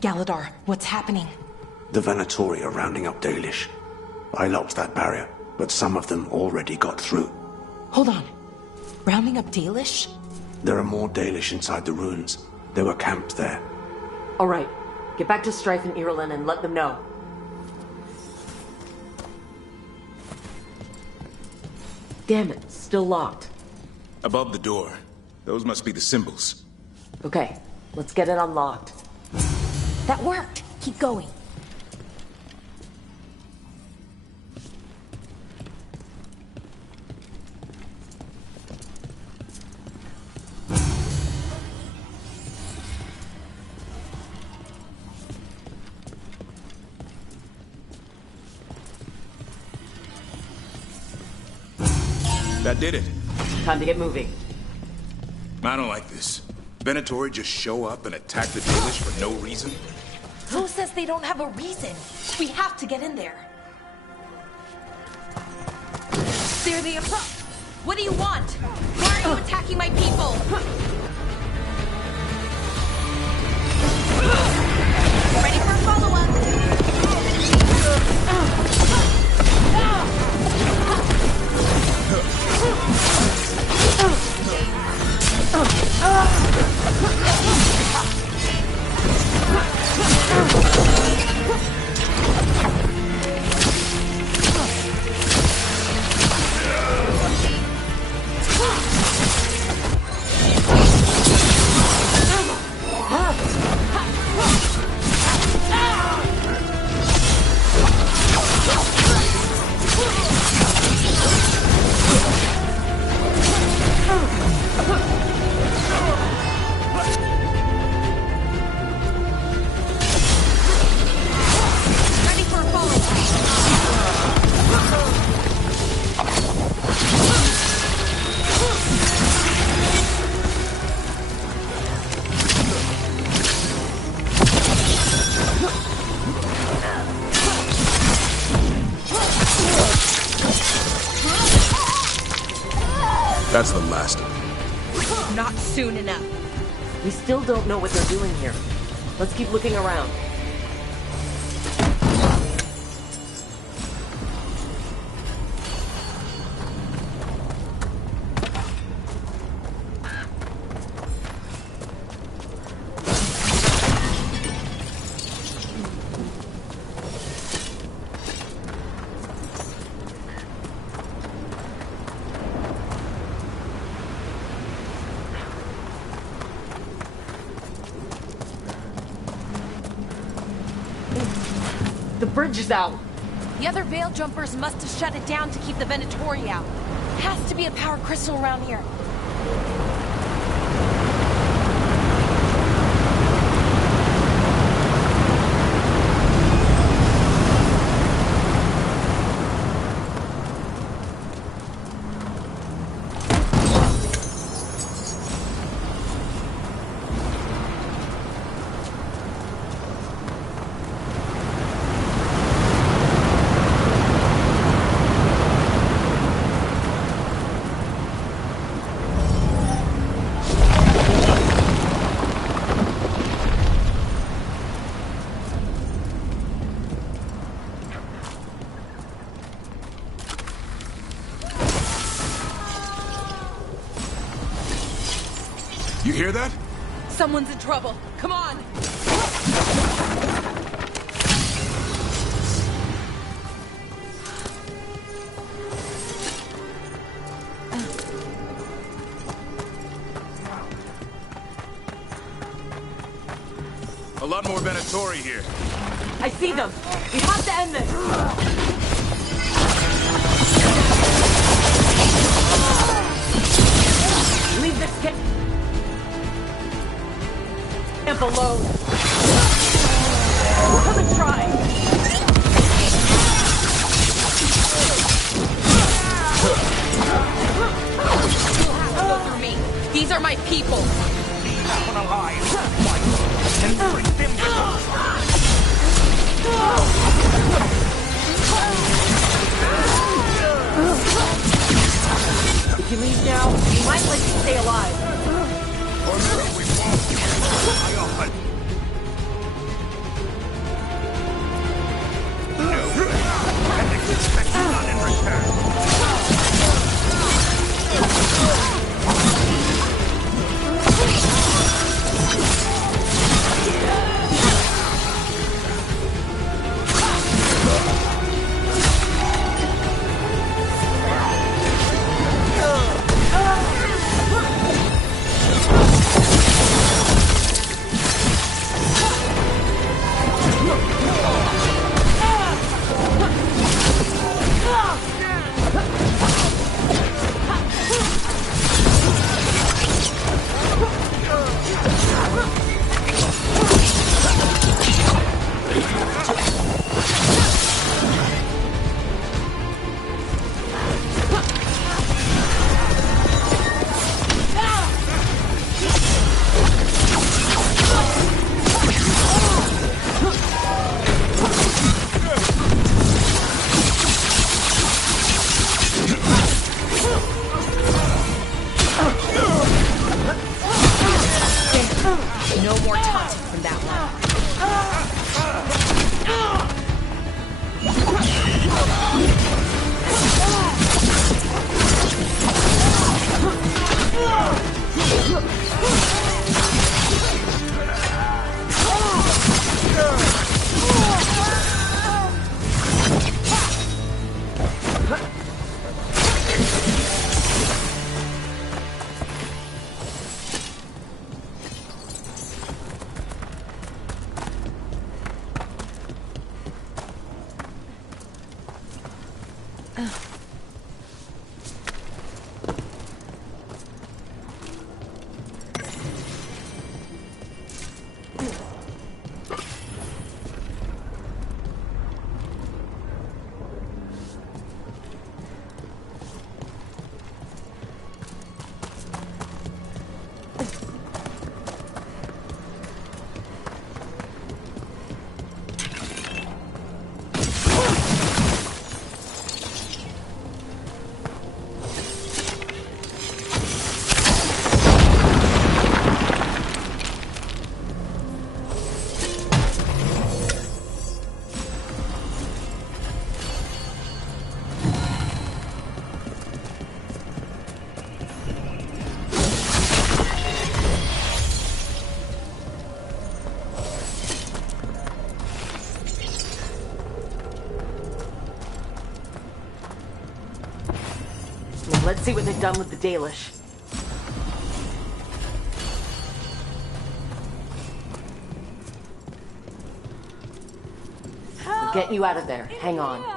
Galador, what's happening? The Venatori are rounding up Dalish. I locked that barrier, but some of them already got through. Hold on. Rounding up Dalish? There are more Dalish inside the ruins. They were camped there. All right. Get back to Strife and Irulan and let them know. Damn it, still locked. Above the door. Those must be the symbols. Okay, let's get it unlocked. That worked. Keep going. That did it. Time to get moving. I don't like this. Venatori just show up and attack the Dalish for no reason? Who says they don't have a reason? We have to get in there. They're the What do you want? Why are you attacking my people? Ready for a follow-up? That's the last of them. Not soon enough. We still don't know what they're doing here. Let's keep looking around. The bridge is out. The other Veil Jumpers must have shut it down to keep the Venatori out. Has to be a power crystal around here. You hear that? Someone's in trouble. Come on! A lot more Venatori here. I see them. We have to end this. Leave this camp alone. We'll come and try. Go through me. These are my people. Leave one alive. Fight and bring them down. If you leave now, we might let you stay alive. Or maybe we won't. I often. No. And expect none in return. Let's see what they've done with the Dalish. We'll get you out of there. Hang on.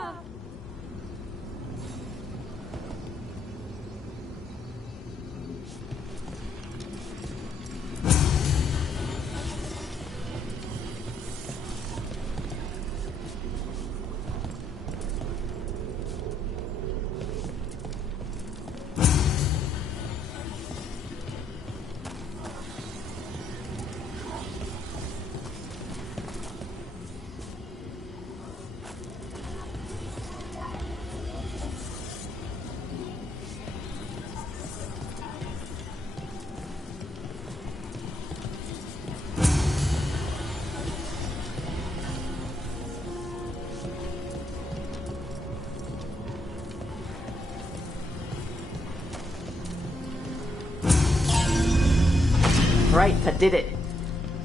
Right, that did it.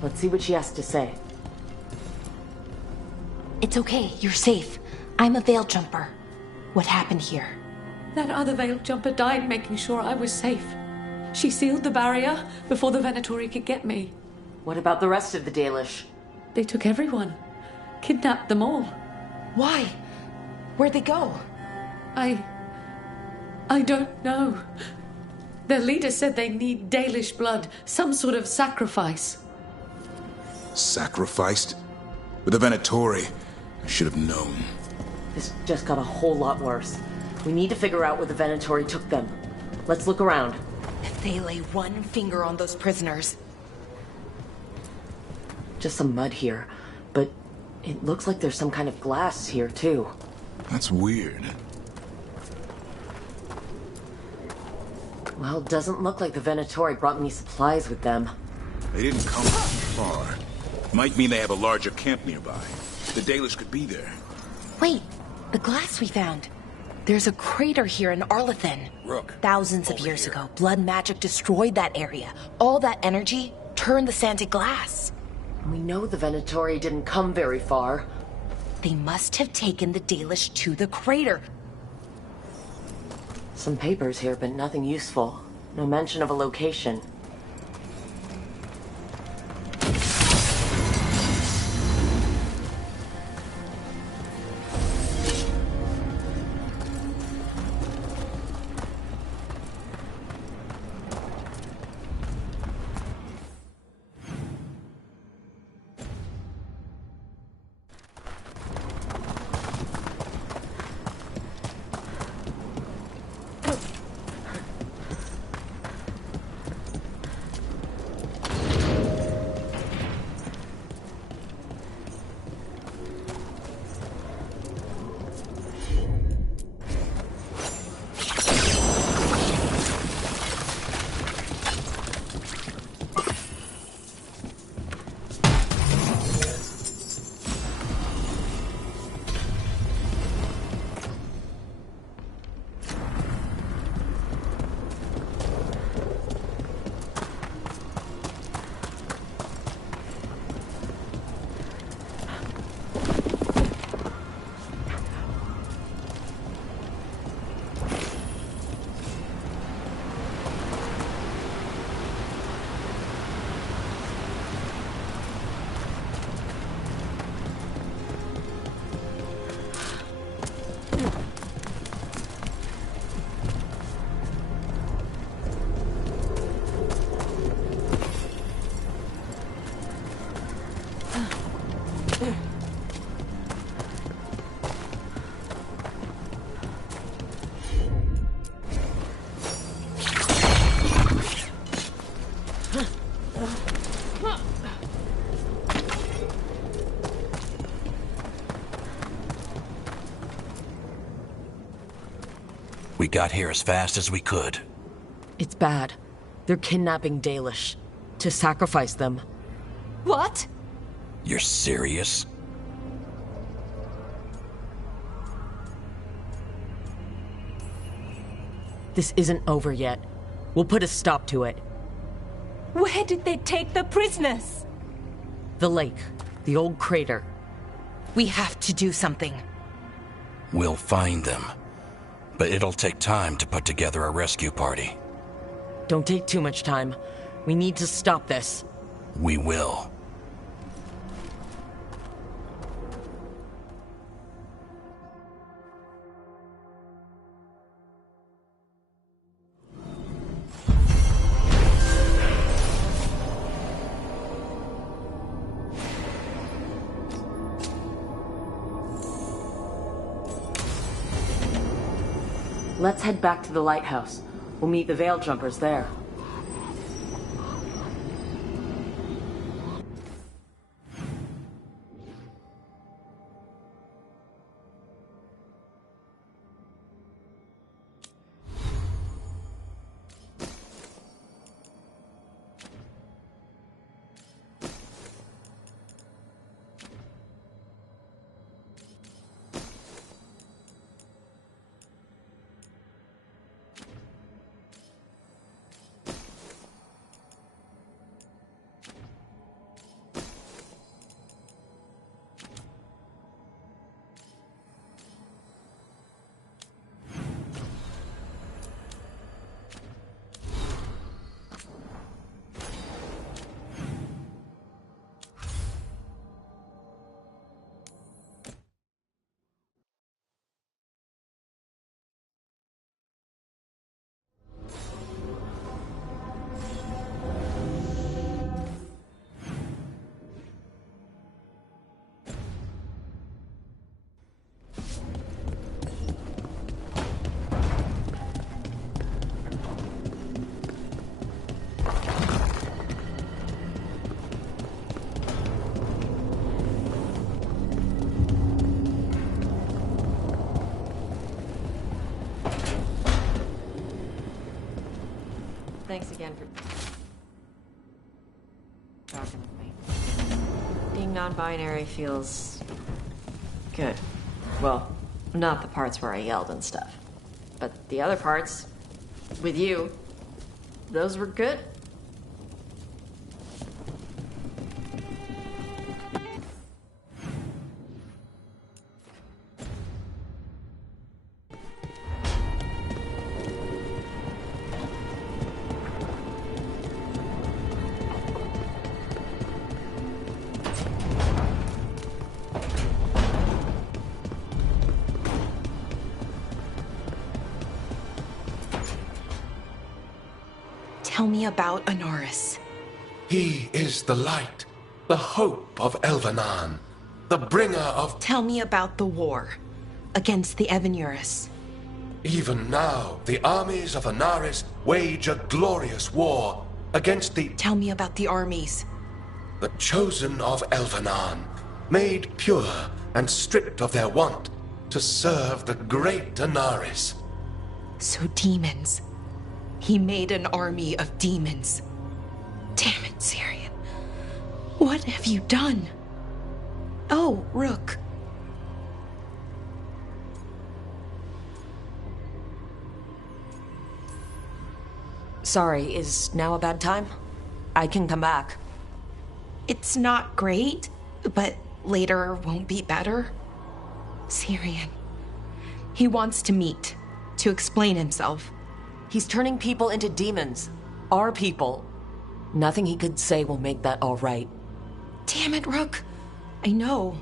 Let's see what she has to say. It's okay, you're safe. I'm a veil jumper. What happened here? That other veil jumper died making sure I was safe. She sealed the barrier before the Venatori could get me. What about the rest of the Dalish? They took everyone. Kidnapped them all. Why? Where'd they go? I don't know. Their leader said they need Dalish blood, some sort of sacrifice. Sacrificed? With the Venatori, I should have known. This just got a whole lot worse. We need to figure out where the Venatori took them. Let's look around. If they lay one finger on those prisoners... Just some mud here, but it looks like there's some kind of glass here, too. That's weird. Well, doesn't look like the Venatori brought any supplies with them. They didn't come too far. Might mean they have a larger camp nearby. The Dalish could be there. Wait, the glass we found. There's a crater here in Arlethan. Rook. Thousands of years ago, blood magic destroyed that area. All that energy turned the sand to glass. We know the Venatori didn't come very far. They must have taken the Dalish to the crater. Some papers here, but nothing useful. No mention of a location. We got here as fast as we could. It's bad. They're kidnapping Dalish. To sacrifice them. What? You're serious? This isn't over yet. We'll put a stop to it. Where did they take the prisoners? The lake. The old crater. We have to do something. We'll find them. But it'll take time to put together a rescue party. Don't take too much time. We need to stop this. We will. Let's head back to the lighthouse. We'll meet the Veil Jumpers there. Thanks again for talking with me. Being non-binary feels good. Well, not the parts where I yelled and stuff. But the other parts, with you, those were good. Tell me about Anaris. He is the light, the hope of Elvenan, the bringer of... Tell me about the war against the Evenuris. Even now, the armies of Anaris wage a glorious war against the... Tell me about the armies. The chosen of Elvenan, made pure and stripped of their want to serve the great Anaris. So demons. He made an army of demons. Damn it, Syrian. What have you done? Oh, Rook. Sorry, is now a bad time? I can come back. It's not great, but later won't be better. Syrian. He wants to meet, to explain himself. He's turning people into demons. Our people. Nothing he could say will make that all right. Damn it, Rook. I know.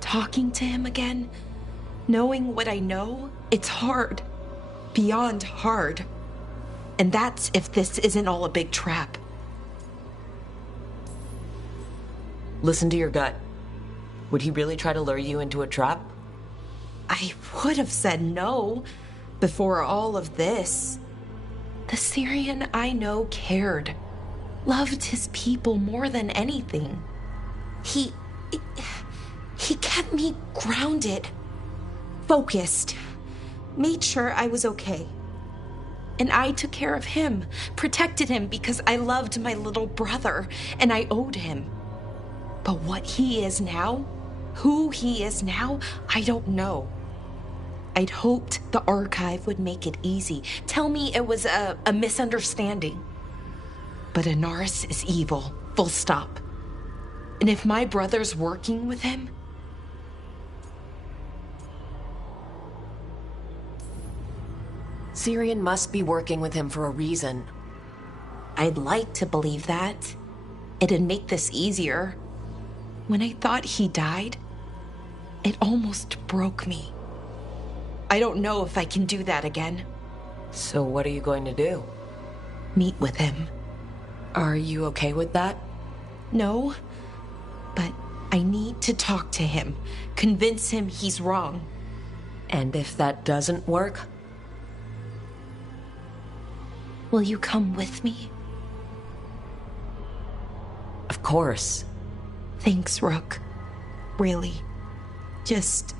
Talking to him again, knowing what I know, it's hard. Beyond hard. And that's if this isn't all a big trap. Listen to your gut. Would he really try to lure you into a trap? I would have said no before all of this. The Syrian I know cared. Loved his people more than anything. He kept me grounded, focused, made sure I was okay. And I took care of him, protected him because I loved my little brother and I owed him. But what he is now, who he is now, I don't know. I'd hoped the archive would make it easy. Tell me it was a misunderstanding. But Anaris is evil, full stop. And if my brother's working with him... Syrian must be working with him for a reason. I'd like to believe that. It'd make this easier. When I thought he died, it almost broke me. I don't know if I can do that again. So what are you going to do? Meet with him. Are you okay with that? No, but I need to talk to him, convince him he's wrong. And if that doesn't work? Will you come with me? Of course. Thanks, Rook. Really. Just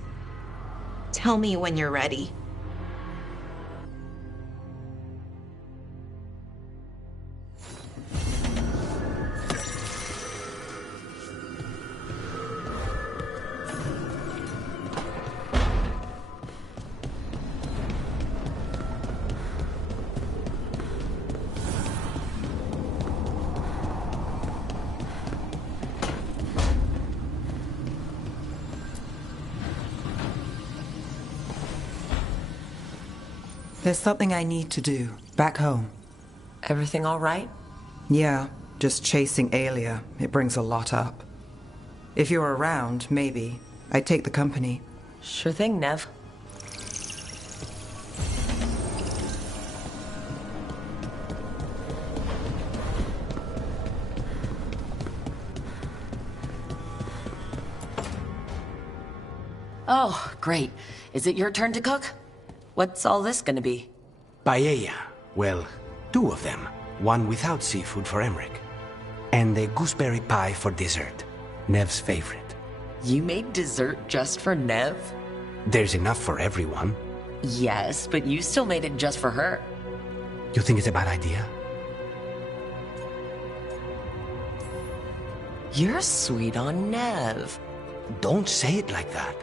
tell me when you're ready. There's something I need to do, back home. Everything all right? Yeah, just chasing Aelia. It brings a lot up. If you're around, maybe. I'd take the company. Sure thing, Nev. Oh, great. Is it your turn to cook? What's all this gonna be? Paella. Well, 2 of them. One without seafood for Emmerich. And the gooseberry pie for dessert. Nev's favorite. You made dessert just for Nev? There's enough for everyone. Yes, but you still made it just for her. You think it's a bad idea? You're sweet on Nev. Don't say it like that.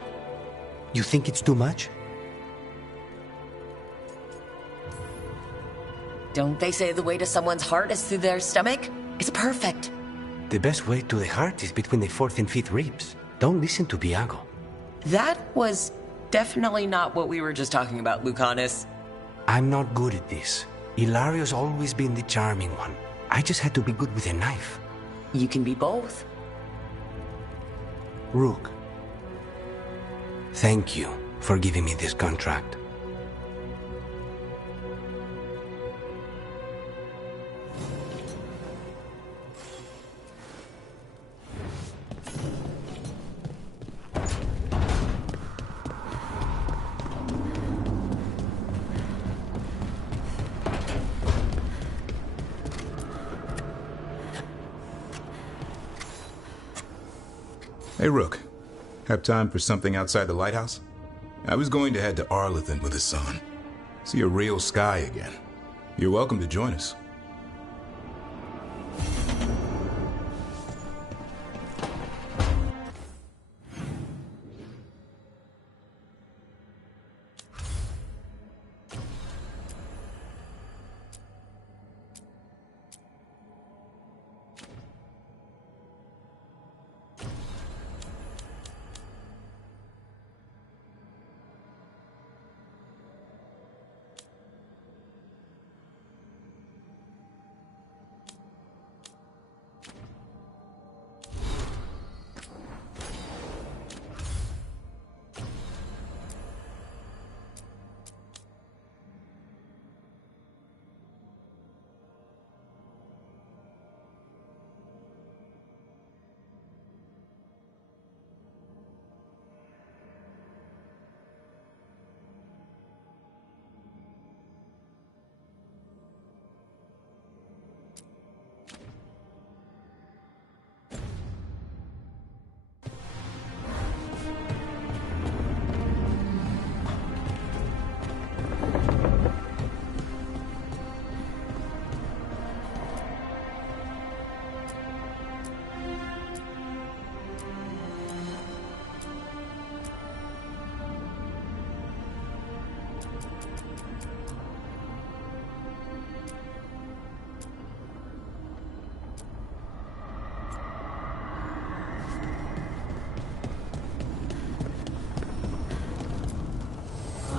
You think it's too much? Don't they say the way to someone's heart is through their stomach? It's perfect. The best way to the heart is between the fourth and fifth ribs. Don't listen to Biago. That was definitely not what we were just talking about, Lucanus. I'm not good at this. Hilario's always been the charming one. I just had to be good with a knife. You can be both. Rook, thank you for giving me this contract. Hey, Rook. Have time for something outside the lighthouse? I was going to head to Arlington with the sun. See a real sky again. You're welcome to join us.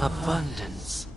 Abundance.